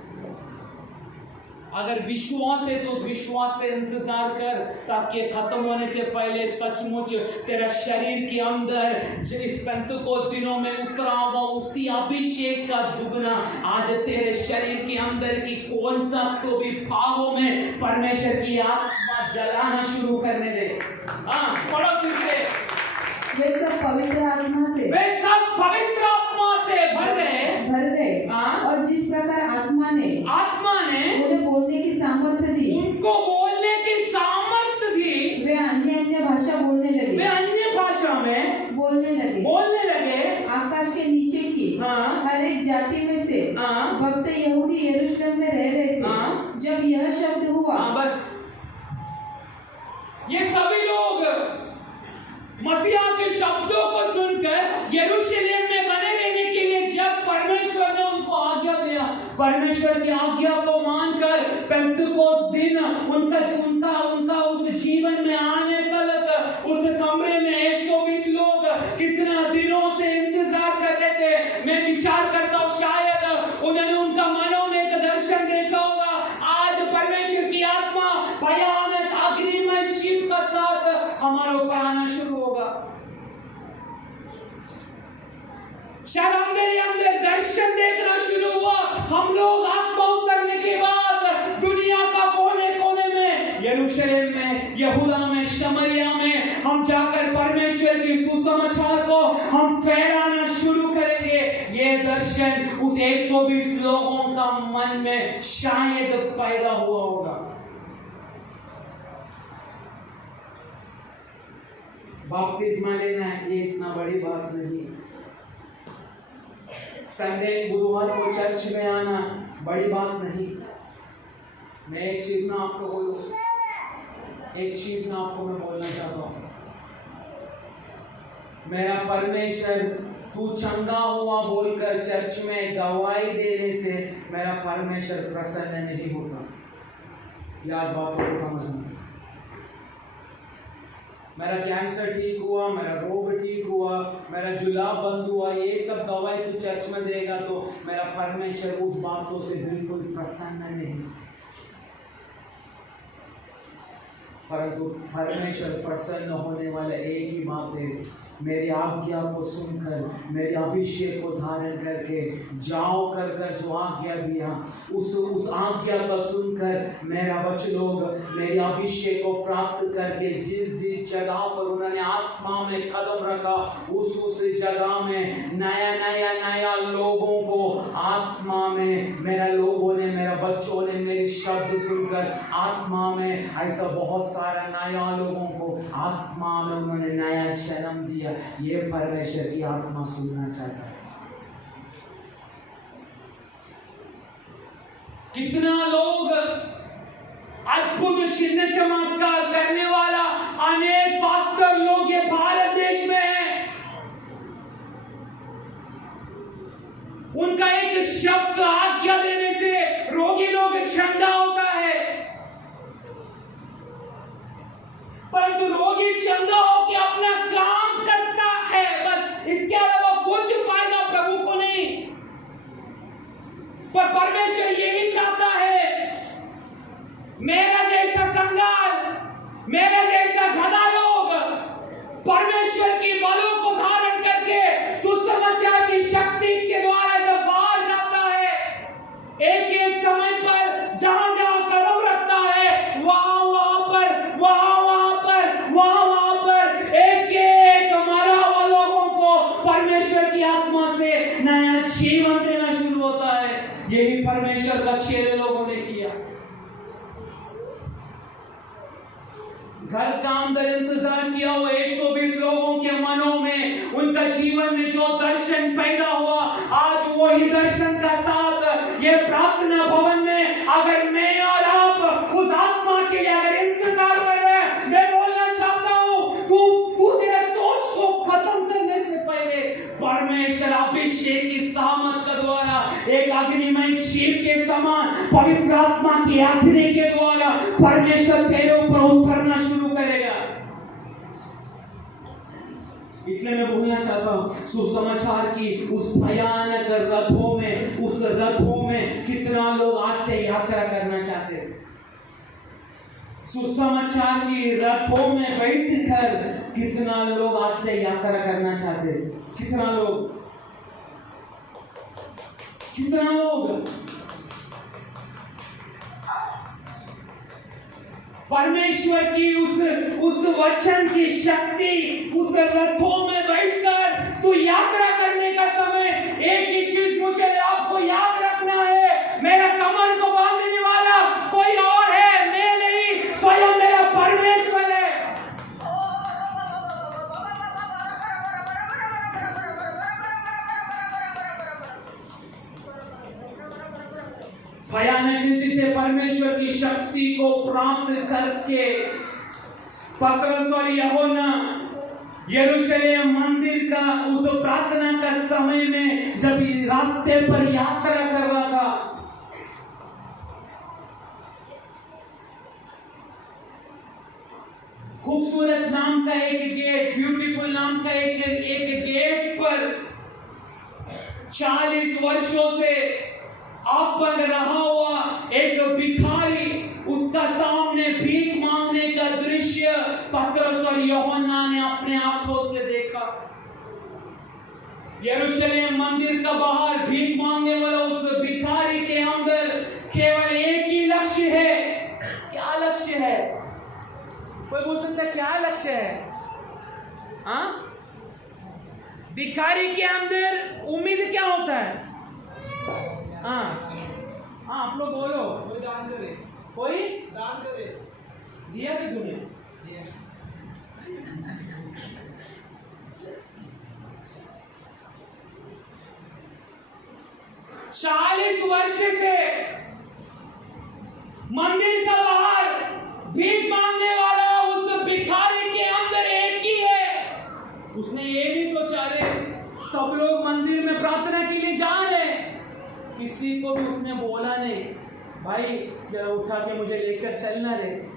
अगर विश्वास है तो विश्वास से इंतजार कर, ताकि खत्म होने से पहले सचमुच तेरा शरीर के अंदर इस पेंतुकोस दिनों में उतरा हुआ उसी अभिषेक का दुगना आज तेरे शरीर के अंदर की कौन सा तो भी भागों में परमेश्वर की आत्मा जलाना शुरू करने दे। पढ़ो फिर से। वे सब पवित्र आत्मा से भर गए और जिस प्रकार आत्मा ने उन्हें बोलने की सामर्थ्य दी, उनको बोलने की सामर्थ्य दी, वे अन्य भाषा बोलने लगे, वे अन्य भाषा में बोलने लगे। आकाश के नीचे की हर एक जाति में से भक्त यहूदी यरूशलेम में रह रहे थे। जब यह शब्द हुआ, बस ये सभी लोग मसीहा के शब्दों को सुनकर यरूशलेम में बने रहने के लिए जब परमेश्वर ने उनको आज्ञा दिया, परमेश्वर की आज्ञा को मानकर पेंतुकोस दिन उनका उस जीवन में आने तक उस कमरे में 120 लोग कितना दिनों से इंतजार कर रहे थे। मैं विचार करता हूँ शायद उन्होंने उनका मनों में एक दर्शन देखा होगा। आज परमेश्वर की आत्मा भयानक अग्निमय चीख का साथ हमारे ऊपर आना शुरू होगा। शायद अंदर दर्शन देखना शुरू हुआ। हम लोग आत्मा उतरने के बाद दुनिया का कोने कोने में, यरूशलेम में, यहूदा में, शमरिया में हम जाकर परमेश्वर की सुसमाचार को हम फैलाना शुरू करेंगे। ये दर्शन उस 120 लोगों का मन में शायद पैदा हुआ होगा। बपतिस्मा लेना ये इतना बड़ी बात नहीं। संडे बुधवार को चर्च में आना बड़ी बात नहीं। मैं एक चीज में आपको बोलना चाहता हूँ। मेरा परमेश्वर तू चंगा हुआ बोलकर चर्च में गवाही देने से मेरा परमेश्वर प्रसन्न नहीं होता। याद बातों को समझना। मेरा कैंसर ठीक हुआ, मेरा रोग ठीक हुआ, मेरा जुलाब बंद हुआ, ये सब गवाही तू चर्च में देगा तो मेरा परमेश्वर उस बातों से बिल्कुल प्रसन्न नहीं। परंतु परमेश्वर प्रसन्न होने वाला एक ही बात है, मेरी आज्ञा को सुनकर, मेरे अभिषेक को धारण करके जाओ कर जो आज्ञा दिया उस आज्ञा को सुनकर मेरा बच्चे लोग मेरे अभिषेक को प्राप्त करके जिस जगह पर उन्होंने आत्मा में कदम रखा उस जगह में नया लोगों को आत्मा में मेरा बच्चों ने मेरे शब्द सुनकर आत्मा में ऐसा बहुत सारा नया लोगों को आत्मा में उन्होंने नया जन्म दिया। ये परमेश्वर की आत्मा सुनना चाहता है। कितना लोग अद्भुत चिन्ह चमत्कार करने वाला अनेक पास्टर लोग ये भारत देश में हैं। उनका एक शब्द आज्ञा देने से रोगी लोग चंगा होता है, परंतु रोगी चंगा होकर अपना काम करता है, बस इसके अलावा कुछ फायदा प्रभु को नहीं। पर परमेश्वर यही चाहता है, मेरा जैसा कंगाल, मेरा जैसा गधा लोग परमेश्वर की बलों को धारण करके सुसमाचार की शक्ति के द्वारा जब बाहर जाता है, एक समय पर जहां कदम रखता है वहां पर एक मरा हुआ लोगों को परमेश्वर की आत्मा से नया जीवन देना शुरू होता है। यही परमेश्वर का चेले लोगों ने किया। घर का अंदर इंतजार किया हुआ 120 लोगों के मनों में जीवन में जो दर्शन पैदा हुआ, आज वही दर्शन का साथ ये प्रार्थना भवन में अगर मैं और आप उस आत्मा के लिए अगर इंतजार कर रहे हैं, मैं बोलना चाहता हूँ, तू तेरे सोच को खत्म करने से पहले परमेश्वर अभिषेक की सामर्थ के द्वारा एक अग्निमय चील के समान पवित्र आत्मा की आखिरी के द्वारा परमेश्वर तेरे ऊपर उतरना शुरू करेगा। इसलिए मैं बोलना चाहता हूँ, सुसमाचार की उस भयानक उस रथों में कितना लोग आज से यात्रा करना चाहते हैं। सुसमाचार की रथों में बैठकर कितना लोग आज से यात्रा करना चाहते हैं। कितना लोग परमेश्वर की उस वचन की शक्ति, उस रथों में बैठकर तू यात्रा करने का समय एक ही चीज मुझे आपको याद रखना है, मेरा कमर को बांधने वाला कोई और है, मैं नहीं, स्वयं मेरा परमेश्वर है। भयानक रीति से परमेश्वर की शक्ति को प्राप्त करके पतरस और यूहन्ना यरूशलेम मंदिर का उस प्रार्थना का समय में जब रास्ते पर यात्रा कर रहा था, खूबसूरत नाम का एक गेट, ब्यूटीफुल नाम का एक गेट पर 40 वर्षों से बंद रहा हुआ एक भिखारी, उसका सामने भीख मांगने का दृश्य पतरस और यूहन्ना ने अपने आंखों से देखा। यरूशलेम मंदिर का बाहर भीख मांगने वाला उस भिखारी के अंदर केवल एक ही लक्ष्य है। क्या लक्ष्य है? कोई बोल सकता है क्या लक्ष्य है? हाँ, भिखारी के अंदर उम्मीद क्या होता है? हाँ, आप लोग बोलो। कोई दान करे दिया भी तूने? 40 वर्ष से मंदिर का बाहर भीख मांगने वाला उस भिखारी के अंदर एक ही है। उसने ये भी सोचा, रे सब लोग मंदिर में प्रार्थना के लिए जा रहे हैं, किसी को भी उसने बोला नहीं, भाई जरा उठा के मुझे लेकर चलना रे,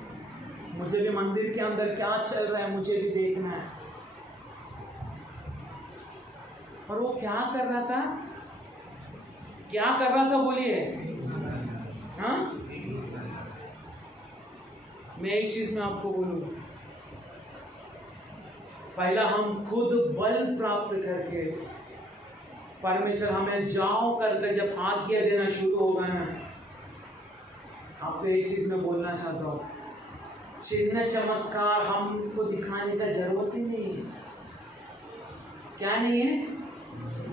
मुझे भी मंदिर के अंदर क्या चल रहा है मुझे भी देखना है। और वो क्या कर रहा था? बोलिए। हाँ, मैं एक चीज में आपको बोलूं, पहला हम खुद बल प्राप्त करके परमेश्वर हमें जाओ करके जब आज्ञा देना शुरू होगा ना, आपको एक चीज मैं बोलना चाहता हूँ, चिन्ह चमत्कार हमको दिखाने का जरूरत ही नहीं है। क्या नहीं है?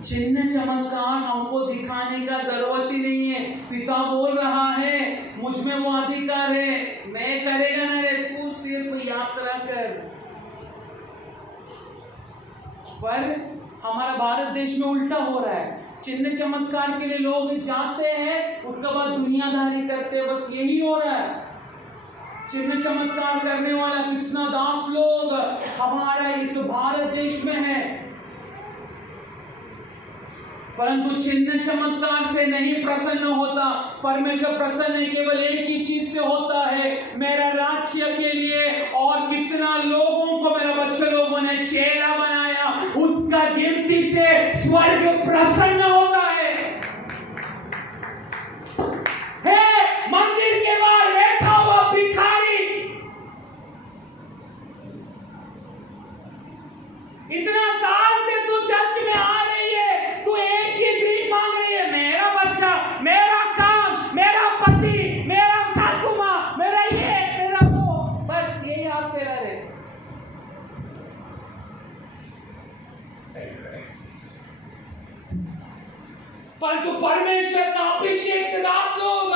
चिन्ह चमत्कार हमको दिखाने का जरूरत ही नहीं है। पिता बोल रहा है मुझ में वो अधिकार है, मैं करेगा ना रे, तू सिर्फ यात्रा कर। पर हमारा भारत देश में उल्टा हो रहा है, चिन्ह चमत्कार के लिए लोग जाते हैं, उसके बाद दुनियादारी करते हैं, बस यही हो रहा है। चिन्ह चमत्कार करने वाला कितना दास लोग हमारा इस भारत देश में है, परंतु चिन्ह चमत्कार से नहीं प्रसन्न होता। परमेश्वर प्रसन्न केवल एक ही चीज से होता है, मेरा राज्य के लिए। और कितना लोगों को मेरा बच्चे लोगों ने चेला बनाया, उसका गिनती से स्वर्ग प्रसन्न होता है। मंदिर के बाहर बैठा हुआ भिखारी, इतना साल से तू चर्च में आ रही है, तू एक ही भीख मांग रही है, मेरा बच्चा, मेरा काम, मेरा पति, मेरा सासू माँ, मेरा ये, मेरा वो, बस यही आप फेरा रहे। परंतु परमेश्वर का अभिषेक दास लोग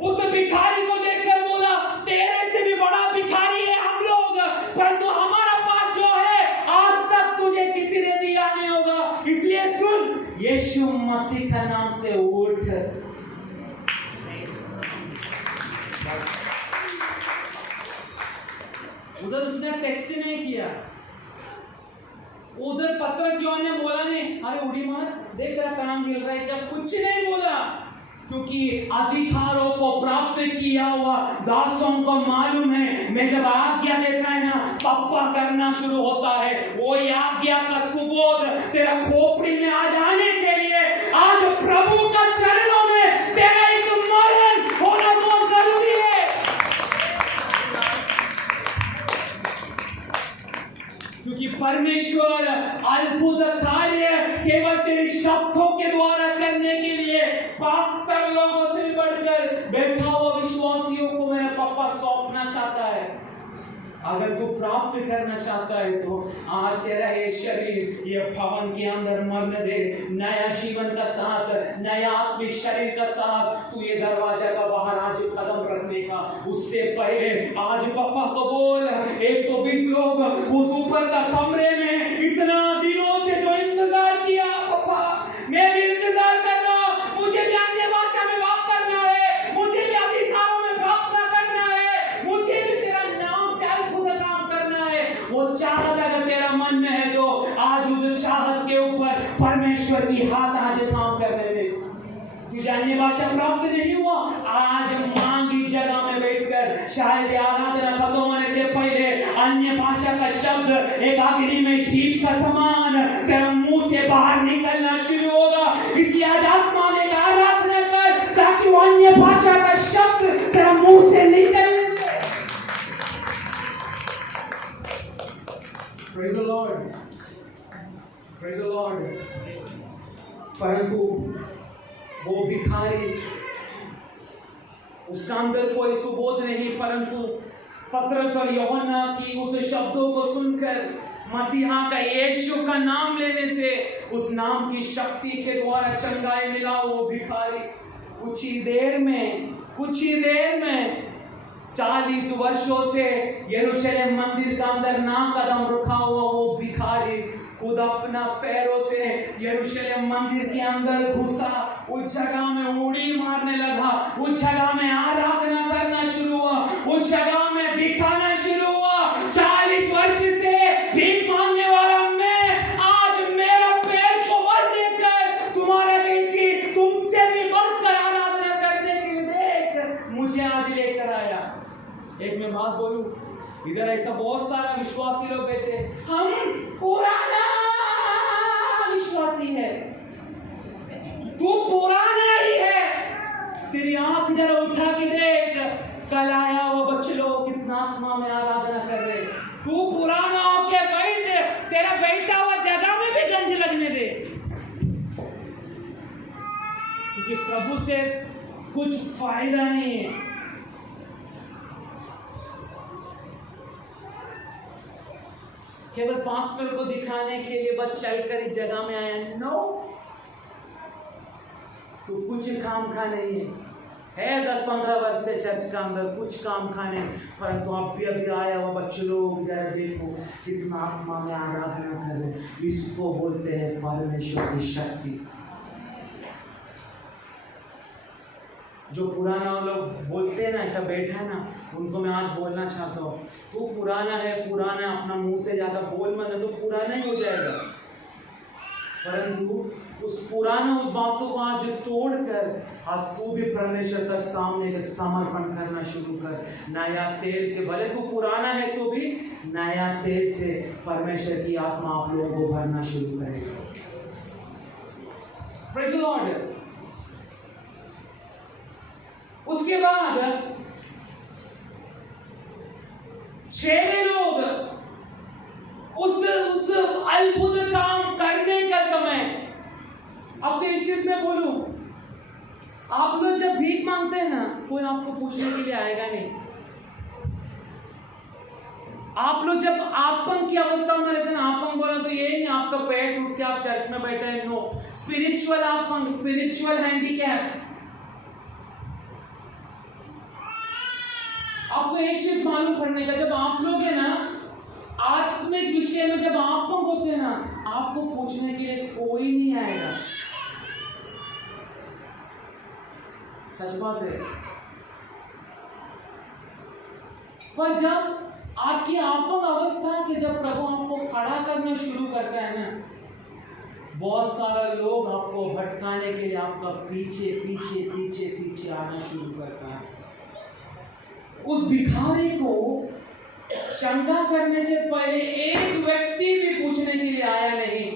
उस भिखारी को देखकर बोला, तेरे से भी बड़ा भिखारी है हम लोग, परंतु हमारा पास जो है आज तक तुझे किसी ने दिया नहीं होगा। यीशु मसीह का नाम से उठ। उधर उसने टेस्ट नहीं किया, उधर पतरस यूहन्ना ने बोला नहीं, अरे उड़ी मार, देख तेरा काम गिर रहा है क्या, कुछ नहीं बोला, क्योंकि अधिकारों को प्राप्त किया हुआ दासों को मालूम है, मैं जब आज्ञा देता है ना पप्पा करना शुरू होता है। वो आज्ञा का सुबोध तेरा खोपड़ी में आ जाने के लिए आज प्रभु का चरणों में तेरा एक मरण होना बहुत जरूरी है, क्योंकि परमेश्वर अद्भुत कार्य केवल तेरे शब्दों के द्वारा करने के लिए पास्टर लोगों से बढ़कर बैठा हुआ विश्वासियों को मेरा पापा सौंपना चाहता है। अगर तू प्राप्त करना चाहता है तो आज तेरा ये शरीर ये भवन के अंदर मरने दे, नया जीवन का साथ, नया आत्मिक शरीर का साथ तू ये दरवाजा का बाहर आज कदम रखने का। उससे पहले आज पापा को बोल, 120 लोग उस ऊपर का कमरे में इतना दिनों से जो इंतजार किया, पापा मैं भी इंतजार कर रहा हूं, मुझे भी अन्य भाषा में बात करना है, मुझे भी अधिकारों में प्रार्थना करना है, मुझे भी तेरा नाम से अद्भुत काम करना है। वो चाहत अगर तेरा मन में है तो आज उस चाहत के ऊपर परमेश्वर की हाथ आज काम करने दे। तुझे अन्य भाषा प्राप्त नहीं हुआ, आज मांगी जगह में बैठकर शायद आराधना खत्म होने से पहले अन्य भाषा का शब्द एक अग्नि में जीप का समान तेरा मुंह से बाहर निकलना शुरू होगा। इसलिए आज आत्मा में आराधना कर ताकि वो अन्य भाषा का शब्द तेरा मुंह से निकले। Praise the Lord, praise the Lord। परंतु वो भिखारी, उसका अंदर कोई सुबोध नहीं, परंतु पतरस और यूहन्ना की उस शब्दों को सुनकर मसीहा का यीशु का नाम लेने से उस नाम की शक्ति के द्वारा चंगाई मिला। वो भिखारी कुछ ही देर में 40 वर्षों से यरूशलेम मंदिर का अंदर ना कदम रखा हुआ वो भिखारी खुद अपना पैरों से यरूशलेम मंदिर के अंदर घुसा, उस जगह में उड़ी मारने लगा, उस जगह में आराधना करना शुरू हुआ, उस जगह में दिखाना शुरू हुआ। 40 वर्ष से भीख मांगने वाला मैं आज मेरा पैर को बल देकर तुम्हारा जैसी तुमसे भी बढ़कर आराधना करने के लिए देख मुझे आज लेकर आया। एक मैं बात बोलूं, इधर ऐसा बहुत सारा विश्वासी लोग बैठे, हम पुराना विश्वासी है, तू पुराना ही है, तेरी आंख जरा उठा के देख, कल आया वो बच्चे लोग कितना आत्मा में आराधना कर रहे, तू पुराना होके बैठ, तेरा बैठा हुआ जगह में भी गंज लगने दे, क्योंकि प्रभु से कुछ फायदा नहीं है। केवल पास्टर को दिखाने के लिए बस चलकर इस जगह में आया, नो, तो कुछ काम खा नहीं है 10-15 वर्ष से चर्च का अंदर कुछ काम खाने, परंतु आप भी अभी आया हुआ बच्चे लोग जरा देखो कितना आत्मा में आराधना कर रहे, इसको बोलते हैं परमेश्वर की शक्ति। जो पुराना लोग बोलते हैं ना, ऐसा बैठा है ना, उनको मैं आज बोलना चाहता हूँ, तू पुराना है, पुराना अपना मुंह से ज़्यादा बोल मत, तो पुराना ही हो जाएगा। परंतु उस पुराना उस बातों को आज तोड़कर आज तू भी परमेश्वर का सामने का समर्पण करना शुरू कर। नया तेल से, भले तू पुराना है तो भी नया तेल से परमेश्वर की आत्मा आप लोगों को भरना शुरू करेगा। Praise the Lord. उसके बाद 6 लोग उस अद्भुत काम करने का समय, अब एक चीज मैं बोलूं, आप लोग जब भीख मांगते हैं ना, कोई आपको पूछने के लिए आएगा नहीं। आप लोग जब आपन की अवस्था में रहते हैं ना, आपन बोला तो ये नहीं आपका पेट उठ के आप चर्च में बैठे हैं, नो, स्पिरिचुअल आपन, स्पिरिचुअल हैंडीकैप। आपको एक चीज मालूम पड़ने का, जब आप लोग है ना आत्मिक विषय में जब आप लोग होते हैं ना, आपको पूछने के लिए कोई नहीं आएगा। सच बात है। पर जब आपकी आपन अवस्था से जब प्रभु आपको खड़ा करना शुरू करता है ना, बहुत सारा लोग आपको भटकाने के लिए आपका पीछे पीछे पीछे पीछे आना शुरू करता है। उस भिखारी को शंका करने से पहले एक व्यक्ति भी पूछने के लिए आया नहीं,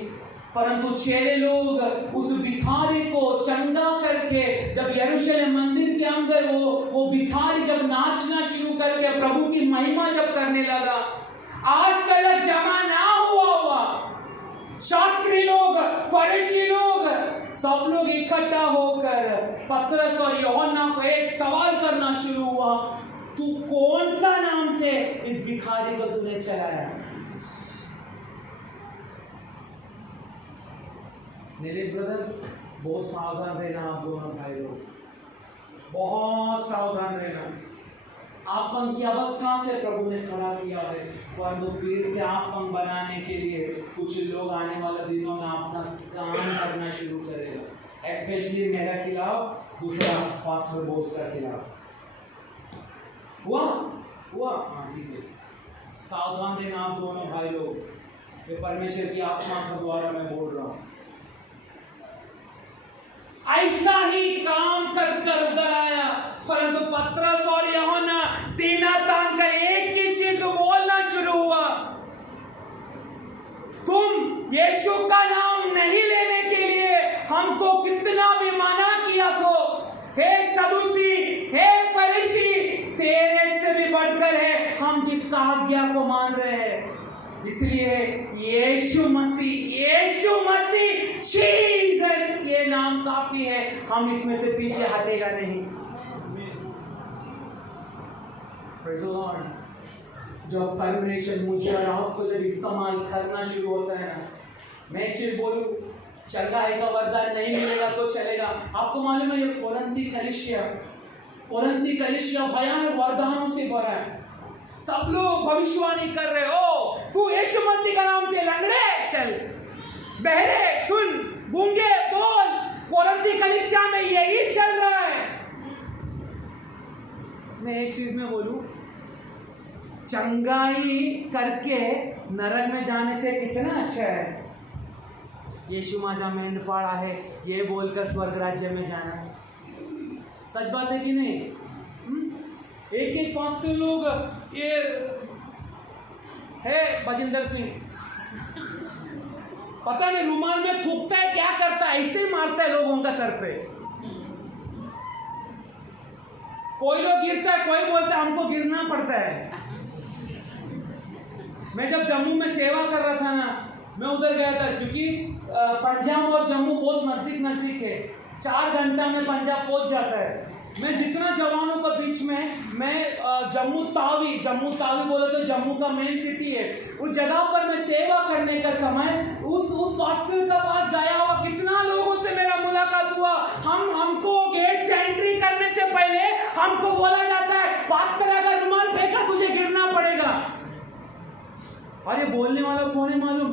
परंतु चेले लोग उस भिखारी को चंगा करके जब यरूशलेम मंदिर के अंदर वो भिखारी जब नाचना शुरू करके प्रभु की महिमा जब करने लगा, आज तक जमा ना हुआ शास्त्री लोग, फरीसी लोग, सब लोग इकट्ठा होकर पतरस और यूहन्ना को एक सवाल करना शुरू हुआ, तू कौन सा नाम से इस भिखारी को तूने चलाया? नीलेश ब्रदर, बहुत सावधान रहना आप दोनों भाई लोग, बहुत सावधान रहना। आपन की अवस्था से प्रभु ने खड़ा किया है, परंतु फिर से आपन बनाने के लिए कुछ लोग आने वाले दिनों में अपना काम करना शुरू करेगा, स्पेशली मेरा खिलाफ, दूसरा पास्टर बोस का खिलाफ। हुआ हाँ ठीक है। सावधान रहना आप दोनों भाई लोग, ये परमेश्वर की आत्मा के द्वारा मैं बोल रहा हूँ। ऐसा ही काम कर उधर आया, परंतु पतरस और यूहन्ना सीना तान कर एक ही चीज बोलना शुरू हुआ, तुम यीशु का नाम नहीं लेने के लिए हमको कितना भी मना किया तो, हे सदूसी, हे फरीसी, तेरे से भी बढ़कर है हम जिसका आज्ञा को मान रहे हैं। इसलिए यीशु मसीह जीसस ये नाम काफी है, हम इसमें से पीछे हटेगा नहीं। Praise the Lord। जब परमेश्वर मुझे और आपको जब इस्तेमाल करना शुरू होता है ना, मैं सिर्फ बोलूं चंगाई का वरदान नहीं मिलेगा तो चलेगा। आपको मालूम है ये कोरिन्थी कलीसिया भयानक वरदानों से भरा है। सब लोग भविष्यवाणी कर रहे हो, तू यीशु मसीह का नाम से लंगड़े चल, बहरे सुन, गूंगे बोल। कोरिन्थी कलीसिया में यही चल रहा है। मैं एक चीज में बोलूं, चंगाई करके नरक में जाने से कितना अच्छा है यीशु माजा मेंढ पाड़ा है ये बोलकर स्वर्ग राज्य में जाना। सच बात है कि नहीं? एक पास्टर लोग, ये है बजिंदर सिंह, पता नहीं रुमाल में थूकता है क्या करता है, ऐसे ही मारता है लोगों का सर पे। कोई लोग गिरता है, कोई बोलता है हमको गिरना पड़ता है। मैं जब जम्मू में सेवा कर रहा था ना, मैं उधर गया था, क्योंकि पंजाब और जम्मू बहुत नजदीक है, 4 घंटा में पंजाब पहुंच जाता है। मैं जितना जवानों के बीच में मैं जम्मू तावी बोले तो जम्मू का मेन सिटी है, उस जगह पर मैं सेवा करने का समय उस पास्टर के पास गया हुआ, कितना लोगों से मेरा मुलाकात हुआ। हमको गेट से एंट्री करने से पहले हमको बोला जाता है, पास्टर अगर रुमाल फेंका तुझे गिरना पड़ेगा। अरे बोलने वाला कौन है मालूम?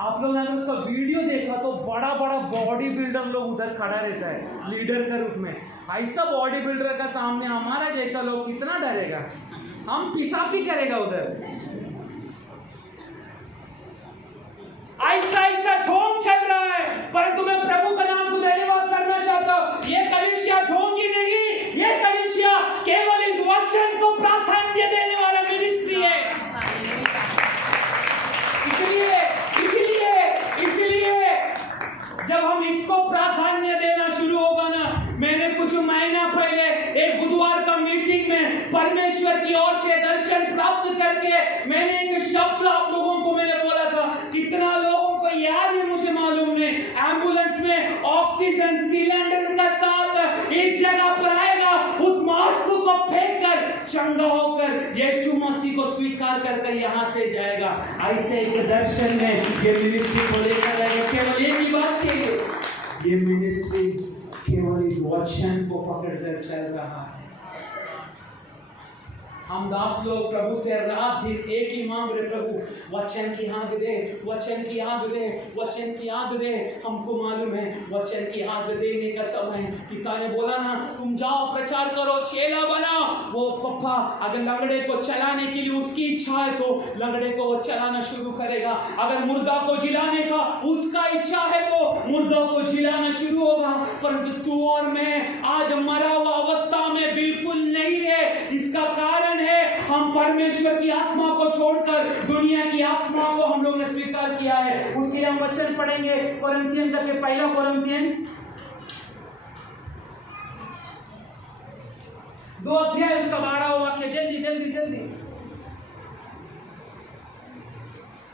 आप लोग अगर उसका वीडियो देखा तो बड़ा बॉडी बिल्डर लोग उधर खड़ा रहता है लीडर के रूप में। ऐसा बॉडी बिल्डर का सामने हमारा जैसा लोग कितना डरेगा, हम पिसापी करेगा उधर। ऐसा ढोंग चल रहा है, परंतु मैं प्रभु का नाम को धन्यवाद करना चाहता हूँ। ये कलीसिया ढोंग ही नहीं, ये कलीसिया केवल इस वचन को प्राधान्य देने वाला मिनिस्ट्री है। इसलिए जब हम इसको प्राधान्य देना शुरू होगा ना, मैंने कुछ महीना पहले एक बुधवार का मीटिंग में परमेश्वर की ओर से दर्शन प्राप्त करके मैंने एक शब्द आप लोगों को मैंने बोला था। कितना लोगों को याद है मुझे मालूम नहीं, एम्बुलेंस में ऑक्सीजन सिलेंडर का साथ इस जगह पर आएगा, उस मास्क को फेंक कर चंगा होकर यीशु मसीह को स्वीकार करके यहाँ से जाएगा। ऐसे एक दर्शन में ये मिनिस्ट्री को लेकर आएगा। केवल एक ही बात के लिए ये मिनिस्ट्री केवल इस वचन को पकड़कर चल रहा है। हम दास लोग प्रभु से रात दिन एक ही मांग रहे, प्रभु वचन की आग दे, वचन की आग दे, वचन की आग दे। हमको मालूम है वचन की आग देने का समय पिता ने बोला ना, तुम जाओ प्रचार करो, चेला बनाओ। वो पप्पा अगर लंगड़े को चलाने के लिए उसकी इच्छा है तो लंगड़े को वो चलाना शुरू करेगा। अगर मुर्दा को जिलाने का उसका इच्छा है तो मुर्दा को जिलाना शुरू होगा। परंतु तू और मैं आज मरा हुआ अवस्था में बिल्कुल नहीं है। इसका कारण है हम परमेश्वर की आत्मा को छोड़कर दुनिया की आत्मा को हम लोग ने स्वीकार किया है। उसके लिए हम वचन पढ़ेंगे कोरिन्थियन का के पहला कोरिन्थियन 2 अध्याय उसका 12वां वाक्य। जल्दी जल्दी जल्दी।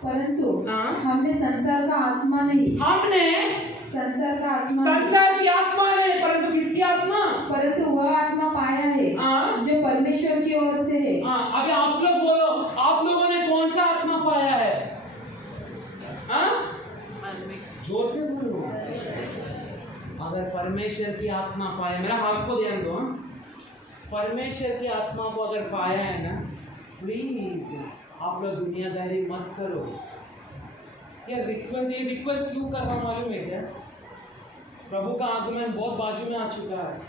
परंतु हमने संसार का आत्मा नहीं, हमने संसार का आत्मा, संसार की आत्मा नहीं परंतु किसकी आत्मा, परंतु वह आत्मा पाया है जो परमेश्वर की ओर से है। अभी आप लोग बोलो, आप लोगों ने कौन सा आत्मा पाया है? जोर से बोलो। अगर परमेश्वर की आत्मा पाया, मेरा हाथ को ध्यान दो, परमेश्वर की आत्मा को अगर पाया है ना, प्लीज आप लोग दुनियादारी मत करो। ये रिक्वेस्ट क्यों कर रहा हूं मालूम है क्या? प्रभु का आगमन बहुत बाजू में आ चुका है।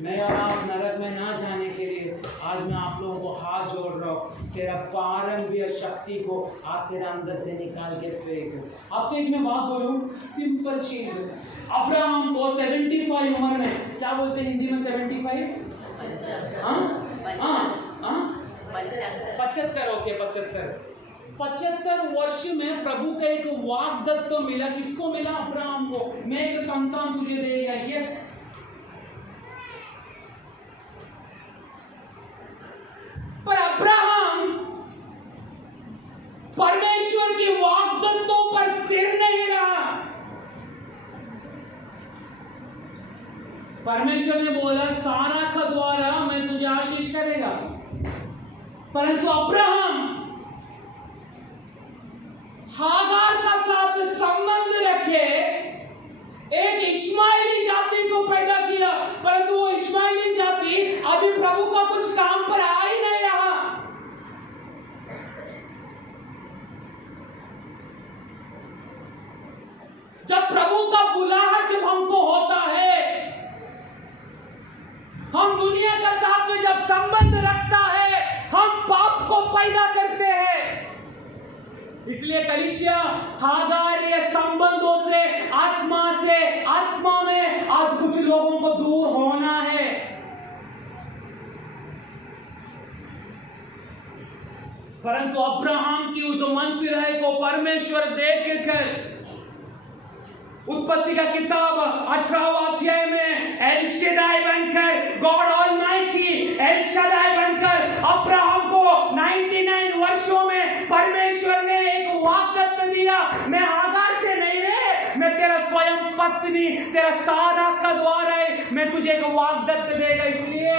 मैं और आप नरक में ना जाने के लिए आज मैं आप लोगों को हाथ जोड़ रहा हूँ। तेरा पारंपरिक शक्ति को आप तेरे अंदर से निकाल के फेंक। आपको एक मैं बात बोलूँ, सिंपल चीज है। अब्राहम को 75 उम्र में, क्या बोलते हैं हिंदी में 75? 75 ओके 75 वर्ष में प्रभु का एक वाग्दत्त तो मिला। किसको मिला? अब्राहम को। मैं एक संतान तुझे देगा। यस, पर अब्राहम परमेश्वर की वाग्दत्तों पर स्थिर नहीं रहा। परमेश्वर ने बोला सारा का द्वारा मैं तुझे आशीष करेगा, परंतु अब्राहम हागार का साथ संबंध रखे, एक इश्माइली जाति को पैदा किया, परंतु वो इश्माइली जाति अभी प्रभु का कुछ काम पर आ ही नहीं रहा। जब प्रभु का बुलाहट जब हमको होता है, हम दुनिया का साथ में जब संबंध रखता है, हम पाप को पैदा करते हैं। इसलिए कलीसिया हागार ये संबंधों से, आत्मा में आज कुछ लोगों को दूर होना है। परंतु अब्राहम की उस मनफिराई को परमेश्वर देख कर, उत्पत्ति का किताब 18वां अध्याय में एल शदाई बनकर, गॉड ऑलमाइटी एल शदाई बनकर अब्राहम को 99 वर्षों में परमेश्वर ने एक वाग्दत्त दिया। मैं हागार से नहीं रे, मैं तेरा स्वयं पत्नी, तेरा सारा का द्वार है, मैं तुझे एक वाग्दत्त देगा। इसलिए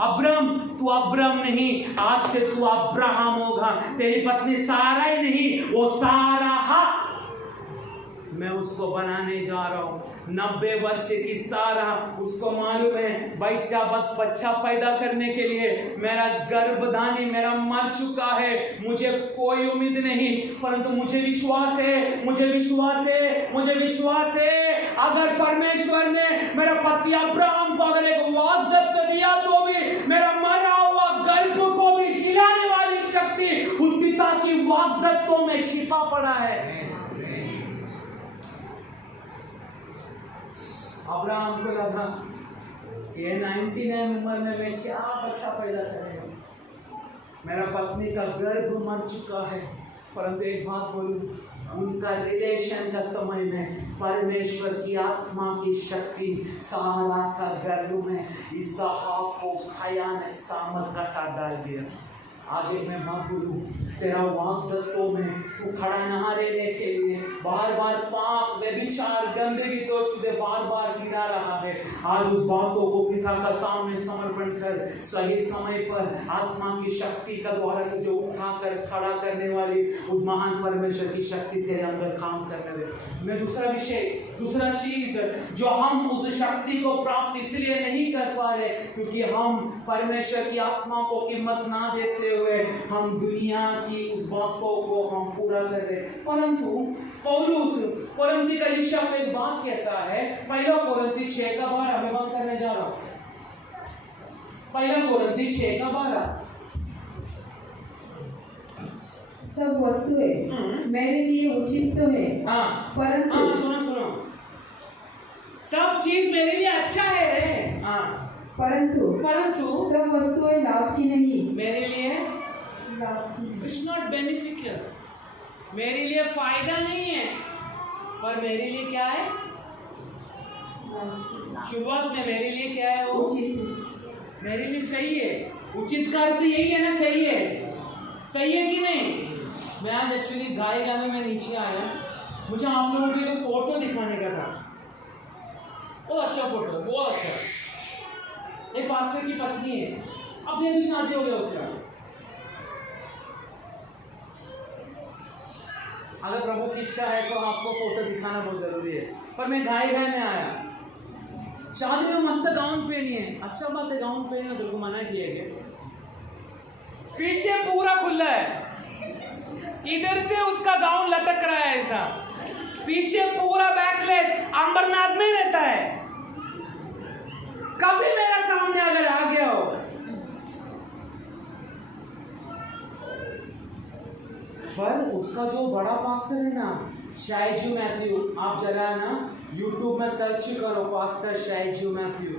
अब्राहम, तू अब्राहम नहीं, आज से तू अब्राहम होगा। तेरी पत्नी सारा ही नहीं, वो सारा मैं उसको बनाने जा रहा हूँ। 90 वर्ष की सारा, उसको मालूम है बच्चा पैदा करने के लिए मेरा गर्भधानी मेरा मर चुका है, मुझे कोई उम्मीद नहीं, परंतु मुझे विश्वास है अगर परमेश्वर ने मेरा पति अब्राहम को अगर एक वाग्दत्त दिया तो भी मेरा मरा हुआ गर्भ को भी जिलाने वाली शक्ति उस पिता की वाग्दत्तों में छिपा पड़ा है। अब्राहम को लगा ये 99 उम्र में मैं क्या बच्चा पैदा करेगा, मेरा पत्नी का गर्भ मर चुका है। परंतु एक बात बोलूं, उनका रिलेशन का समय में परमेश्वर की आत्मा की शक्ति सारा का गर्भ में इसहाक को भयानक सामर्थ का साथ डाल दिया। आज एक मैं बात बोलूं, तेरा वाग्दत्तों में तू खड़ा नहाने के लिए बार बार पाप व्यभिचार गंदगी तो तुझे बार बार गिरा रहा है, आज उस बातों को पिता का सामने समर्पण कर, सही समय पर आत्मा की शक्ति का द्वारा तुझे उठाकर खड़ा करने वाली उस महान परमेश्वर की शक्ति तेरे अंदर काम करने दे। मैं दूसरा चीज जो हम उस शक्ति को प्राप्त इसलिए नहीं कर पा रहे क्योंकि हम परमेश्वर की आत्मा को कीमत ना देते हुए हम दुनिया की उस बातों को हम पूरा कर रहे। परंतु पौलुस कोरिन्थी कलीसिया में एक बात कहता है, पहला कोरिन्थी 6:12 मैं बात करने जा रहा हूं। पहला कोरिन्थी 6:12 सब वस्तुएं मेरे लिए उचित तो है, परंतु सुनो सब चीज मेरे लिए अच्छा है, परंतु सब वस्तुएं लाभ की नहीं, मेरे लिए लाभ की इट्स नॉट बेनिफिशियल, मेरे लिए फायदा नहीं है, पर मेरे लिए क्या है? शुरुआत में मेरे लिए क्या है? वो उचित, मेरे लिए सही है। उचित का अर्थ यही है ना, सही है, सही है कि नहीं? मैं आज एक्चुअली गाने में नीचे आया, मुझे आप लोगों के लिए फोटो दिखाने का था। बहुत अच्छा फोटो, बहुत अच्छा। एक पास्टर की पत्नी है, अब ये भी शादी हो गया उसका। अगर प्रभु की इच्छा है तो आपको फोटो दिखाना बहुत जरूरी है, पर मैं गाय में आया। शादी में मस्त गाउन पहनी है, अच्छा बात है, गाउन पहनना तेरे को मना किया गया। पीछे पूरा खुला है, इधर से उसका गाउन लटक रहा है ऐसा, पीछे पूरा बैकलेस, अंबरनाथ में रहता है। कभी मेरा सामने अगर आ गया हो, पर उसका जो बड़ा पास्टर है ना, शायजू मैथ्यू, आप जरा ना यूट्यूब में सर्च करो पास्टर शायजू मैथ्यू।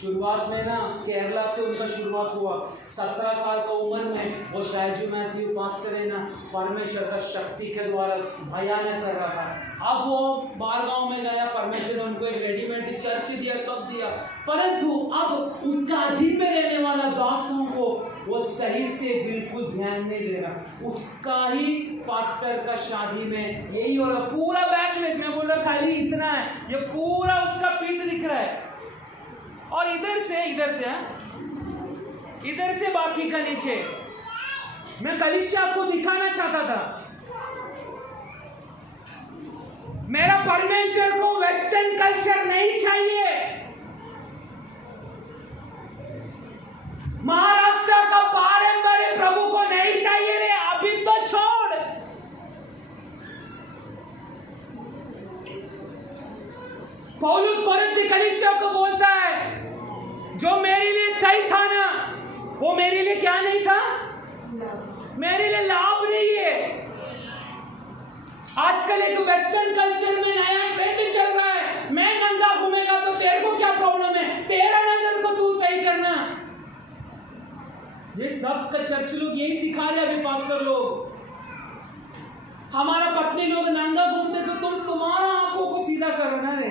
शुरुआत में ना केरला से उनका शुरुआत हुआ, 17 साल का उम्र में वो शायजू मैथ्यू पास्टर है ना, परमेश्वर का शक्ति के द्वारा भयानक कर रहा था। अब वो बाहर गांव में गया, परमेश्वर ने उनको एक रेडीमेड चर्च दिया, सब दिया, परंतु अब उसका अधीन में रहने वाला दासों को वो सही से बिल्कुल ध्यान नहीं दे रहा। उसका ही पास्टर का शादी में यही हो रहा, पूरा बैकलेस, मैं बोल रहा खाली इतना है, ये पूरा उसका पीठ दिख रहा है, और इधर से बाकी का नीचे। मैं कलीसिया को दिखाना चाहता था, मेरा परमेश्वर को वेस्टर्न कल्चर नहीं चाहिए, महाराष्ट्र का पारंपरिक प्रभु को नहीं चाहिए रे, अभी तो छोड़। पौलुस कोरिन्थी कलीसिया को बोलता है, जो मेरे लिए सही था ना, वो मेरे लिए क्या नहीं था? मेरे लिए लाभ नहीं है। आजकल एक वेस्टर्न कल्चर में नया ट्रेंड चल रहा है, मैं नंगा घूमेगा तो तेरे को क्या प्रॉब्लम है, तेरा नजर को तू सही करना। ये सब का चर्च लोग यही सिखा रहे अभी, पास्टर लोग। हमारा पत्नी लोग नंगा घूमते तो तुम्हारा आंखों को सीधा करो ना रे,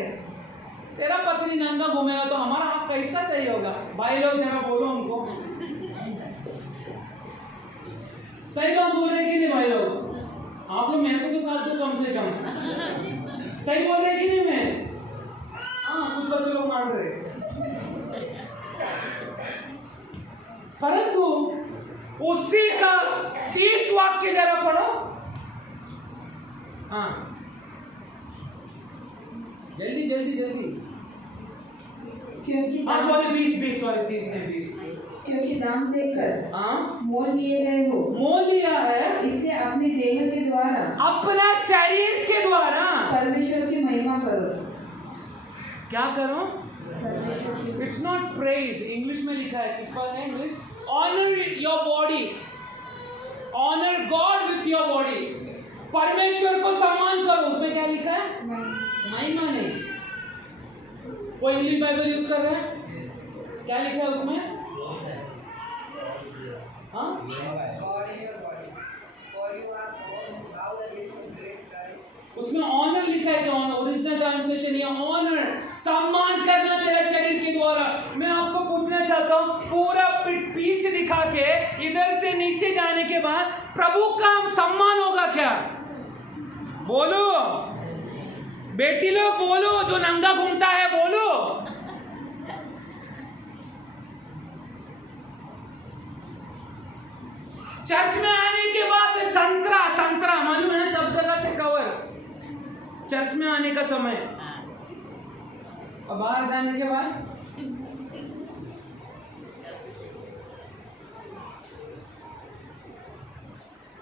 तेरा पत्नी नंगा घूमेगा तो हमारा आंख कैसा सही होगा? भाई लोग जरा बोलो उनको, सही बात बोल रहे कि नहीं भाई लोग? आप लोग मेरे को तो साथ दो कम से कम, सही बोल रहे कि नहीं? मैं कुछ बच्चे लोग मान रहे, परंतु उसी का 30 वाक्य जरा पढ़ो। जल्दी क्योंकि दाम देकर मोल लिए गए हो, मोल लिया है, इसलिए अपने देह के द्वारा, अपना शरीर के द्वारा परमेश्वर की महिमा करो। क्या करो? इट्स नॉट प्रेज, इंग्लिश में लिखा है, किस पर है English? Honour your body, honour God with your body, परमेश्वर को सम्मान करो। उसमें क्या लिखा है? महिमा नहीं। कोई इंग्लिश बाइबल यूज कर रहा है? क्या लिखा है उसमें? उसमें ऑनर लिखा है, क्या ओरिजिनल ट्रांसलेशन? या ऑनर, सम्मान करना तेरा शरीर के द्वारा। मैं आपको पूछना चाहता हूँ, पूरा पीछ दिखा के इधर से नीचे जाने के बाद प्रभु का सम्मान होगा क्या? बोलो, बेटी लोग बोलो, जो नंगा घूमता है बोलो। चर्च में आने के बाद संतरा मालूम है, सब जगह से कवर। चर्च में आने का समय और बाहर जाने के बाद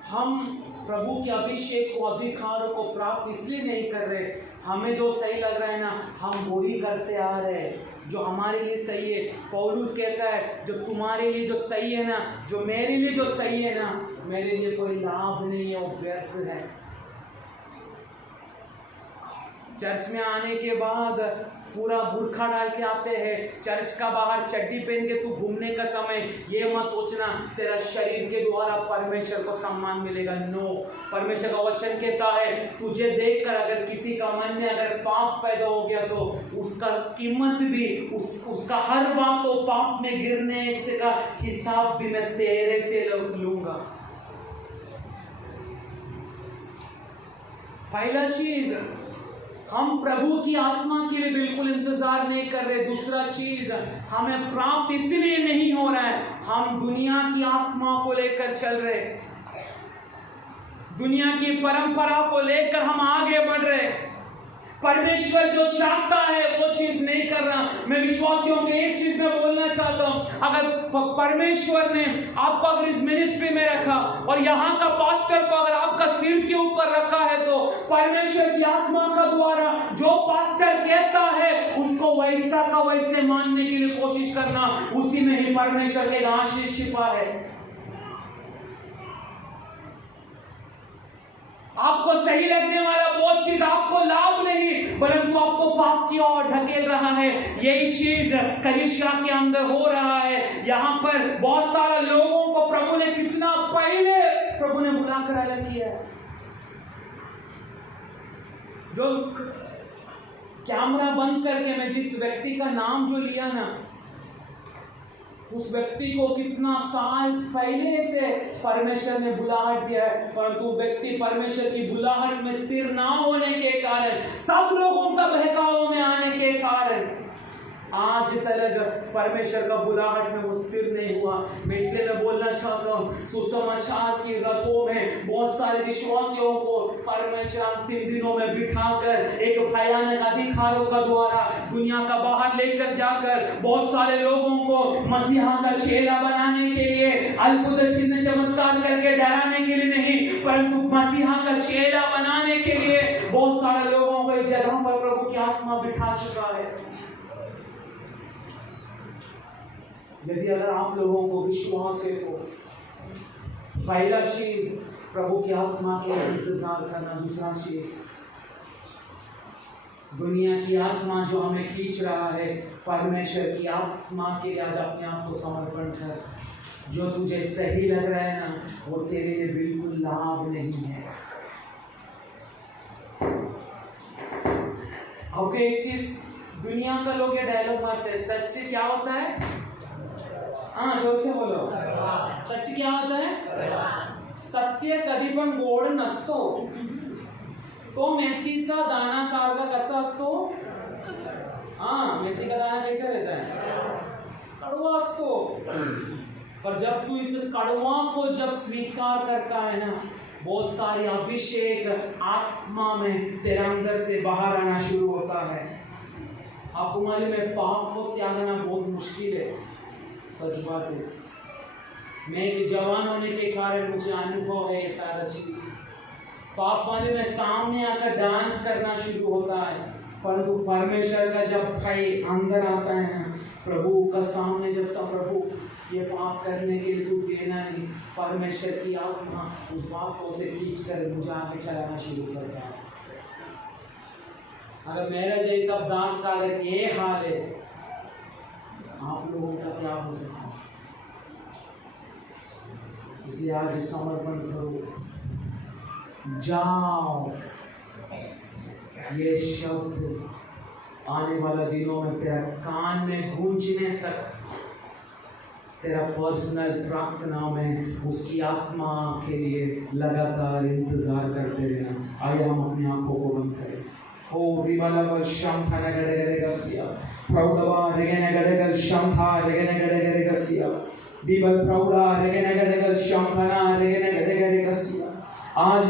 हम प्रभु के अभिषेक को, अधिकारों को प्राप्त इसलिए नहीं कर रहे। हमें जो सही लग रहा है ना, हम वो ही करते आ रहे हैं जो हमारे लिए सही है। पौलुस कहता है जो तुम्हारे लिए जो सही है ना, जो मेरे लिए जो सही है ना, मेरे लिए कोई लाभ नहीं है, वो व्यर्थ है। चर्च में आने के बाद पूरा बुर्खा डाल के आते हैं, चर्च का बाहर चड्डी पहन के तू घूमने का समय ये मत सोचना तेरा शरीर के द्वारा परमेश्वर को सम्मान मिलेगा। नो, परमेश्वर का वचन कहता है तुझे देखकर अगर किसी का मन में अगर पाप पैदा हो गया तो उसका कीमत भी, उसका हर बात तो पाप में गिरने से का हिसाब भी मैं तेरे से लूंगा। पहला चीज, हम प्रभु की आत्मा के लिए बिल्कुल इंतजार नहीं कर रहे। दूसरा चीज, हमें प्राप्त इसलिए नहीं हो रहा है, हम दुनिया की आत्मा को लेकर चल रहे, दुनिया की परंपरा को लेकर हम आगे बढ़ रहे। परमेश्वर जो चाहता है वो चीज नहीं कर रहा। मैं विश्वासियों को एक चीज में बोलना चाहता हूं, अगर परमेश्वर ने आपको अगर इस मिनिस्ट्री में रखा और यहाँ का पास्टर को अगर आपका सिर के ऊपर रखा है, तो परमेश्वर की आत्मा का द्वारा जो पास्टर कहता है उसको वैसा का वैसे मानने के लिए कोशिश करना, उसी में ही परमेश्वर के आशीष छिपा है। आपको सही लगने वाला वो चीज आपको लाभ नहीं परंतु आपको पाप की ओर ढकेल रहा है। यही चीज कलीसिया के अंदर हो रहा है। यहाँ पर बहुत सारे लोगों को प्रभु ने कितना पहले प्रभु ने बुलाकर अलग किया है। जो कैमरा बंद करके मैं जिस व्यक्ति का नाम जो लिया ना, उस व्यक्ति को कितना साल पहले से परमेश्वर ने बुलाहट दिया है, परंतु व्यक्ति परमेश्वर की बुलाहट में स्थिर ना होने के कारण, सब लोगों का बहकाव में आने के कारण आज तक परमेश्वर का बुलाहट में वो स्थिर नहीं हुआ। मैं इसलिए मैं बोलना चाहता हूँ, सुसमाचार की रथों में बहुत सारे विश्वासियों को परमेश्वर अंतिम दिनों में बिठाकर एक भयानक अधिकारों का द्वारा दुनिया का बाहर लेकर जाकर बहुत सारे लोगों को मसीहा का चेला बनाने के लिए, अद्भुत चिन्ह चमत्कार करके डराने के लिए नहीं, परंतु मसीहा का चेला बनाने के लिए बहुत सारे लोगों को इस जगह पर प्रभु की आत्मा बिठा चुका है। यदि अगर आप लोगों को विश्वास है तो पहला चीज प्रभु की आत्मा के इंतजार करना। दूसरा चीज, दुनिया की आत्मा जो हमें खींच रहा है, परमेश्वर की आत्मा के लिए आज अपने आप को समर्पण कर। जो तुझे सही लग रहा है ना, वो तेरे लिए बिल्कुल लाभ नहीं है। अब एक चीज, दुनिया का लोग ये डायलॉग मारते हैं, सच्चे क्या होता है? हाँ, जोर से बोलो। सच क्या होता है? सत्य कधी पण गोड नसतो, तो मेथीचा दाना सारखा कसा असतो? हाँ, मेथी का दाना कैसा रहता है? कड़वा असतो। पर जब तू इस कड़वा को जब स्वीकार करता है ना, बहुत सारी अभिषेक आत्मा में तेरे अंदर से बाहर आना शुरू होता है। आपको मालूम है, पाप को त्यागना बहुत मुश्किल है, सच बात है। मैं एक जवान होने के कारण मुझे अनुभव है ये सारा चीज। पाप वाले में सामने आकर डांस करना शुरू होता है, परंतु परमेश्वर का जब भाई अंदर आता है ना, प्रभु का सामने जब सब प्रभु ये पाप करने के लिए तू देना नहीं, परमेश्वर की आत्मा उस बातों से खींच कर मुझे आगे चलाना शुरू करता है। अगर मेरा जैसा दास का अगर ये हाल है, आप लोगों का क्या हो सकता है? इसलिए आज समर्पण करो, जाओ। ये शब्द आने वाला दिनों में तेरा कान में गूंजने तक, तेरा पर्सनल प्रार्थना में उसकी आत्मा के लिए लगातार इंतजार करते रहना। आइए हम अपनी आंखों को बंद करें। ओ Dibalabal Shamthana Gadagasia, Proudaba, Reganagadagal Shamtha, Reganagadasia, Dibal Prouda, Reganagadagal Shamthana, Reganagadasia. आज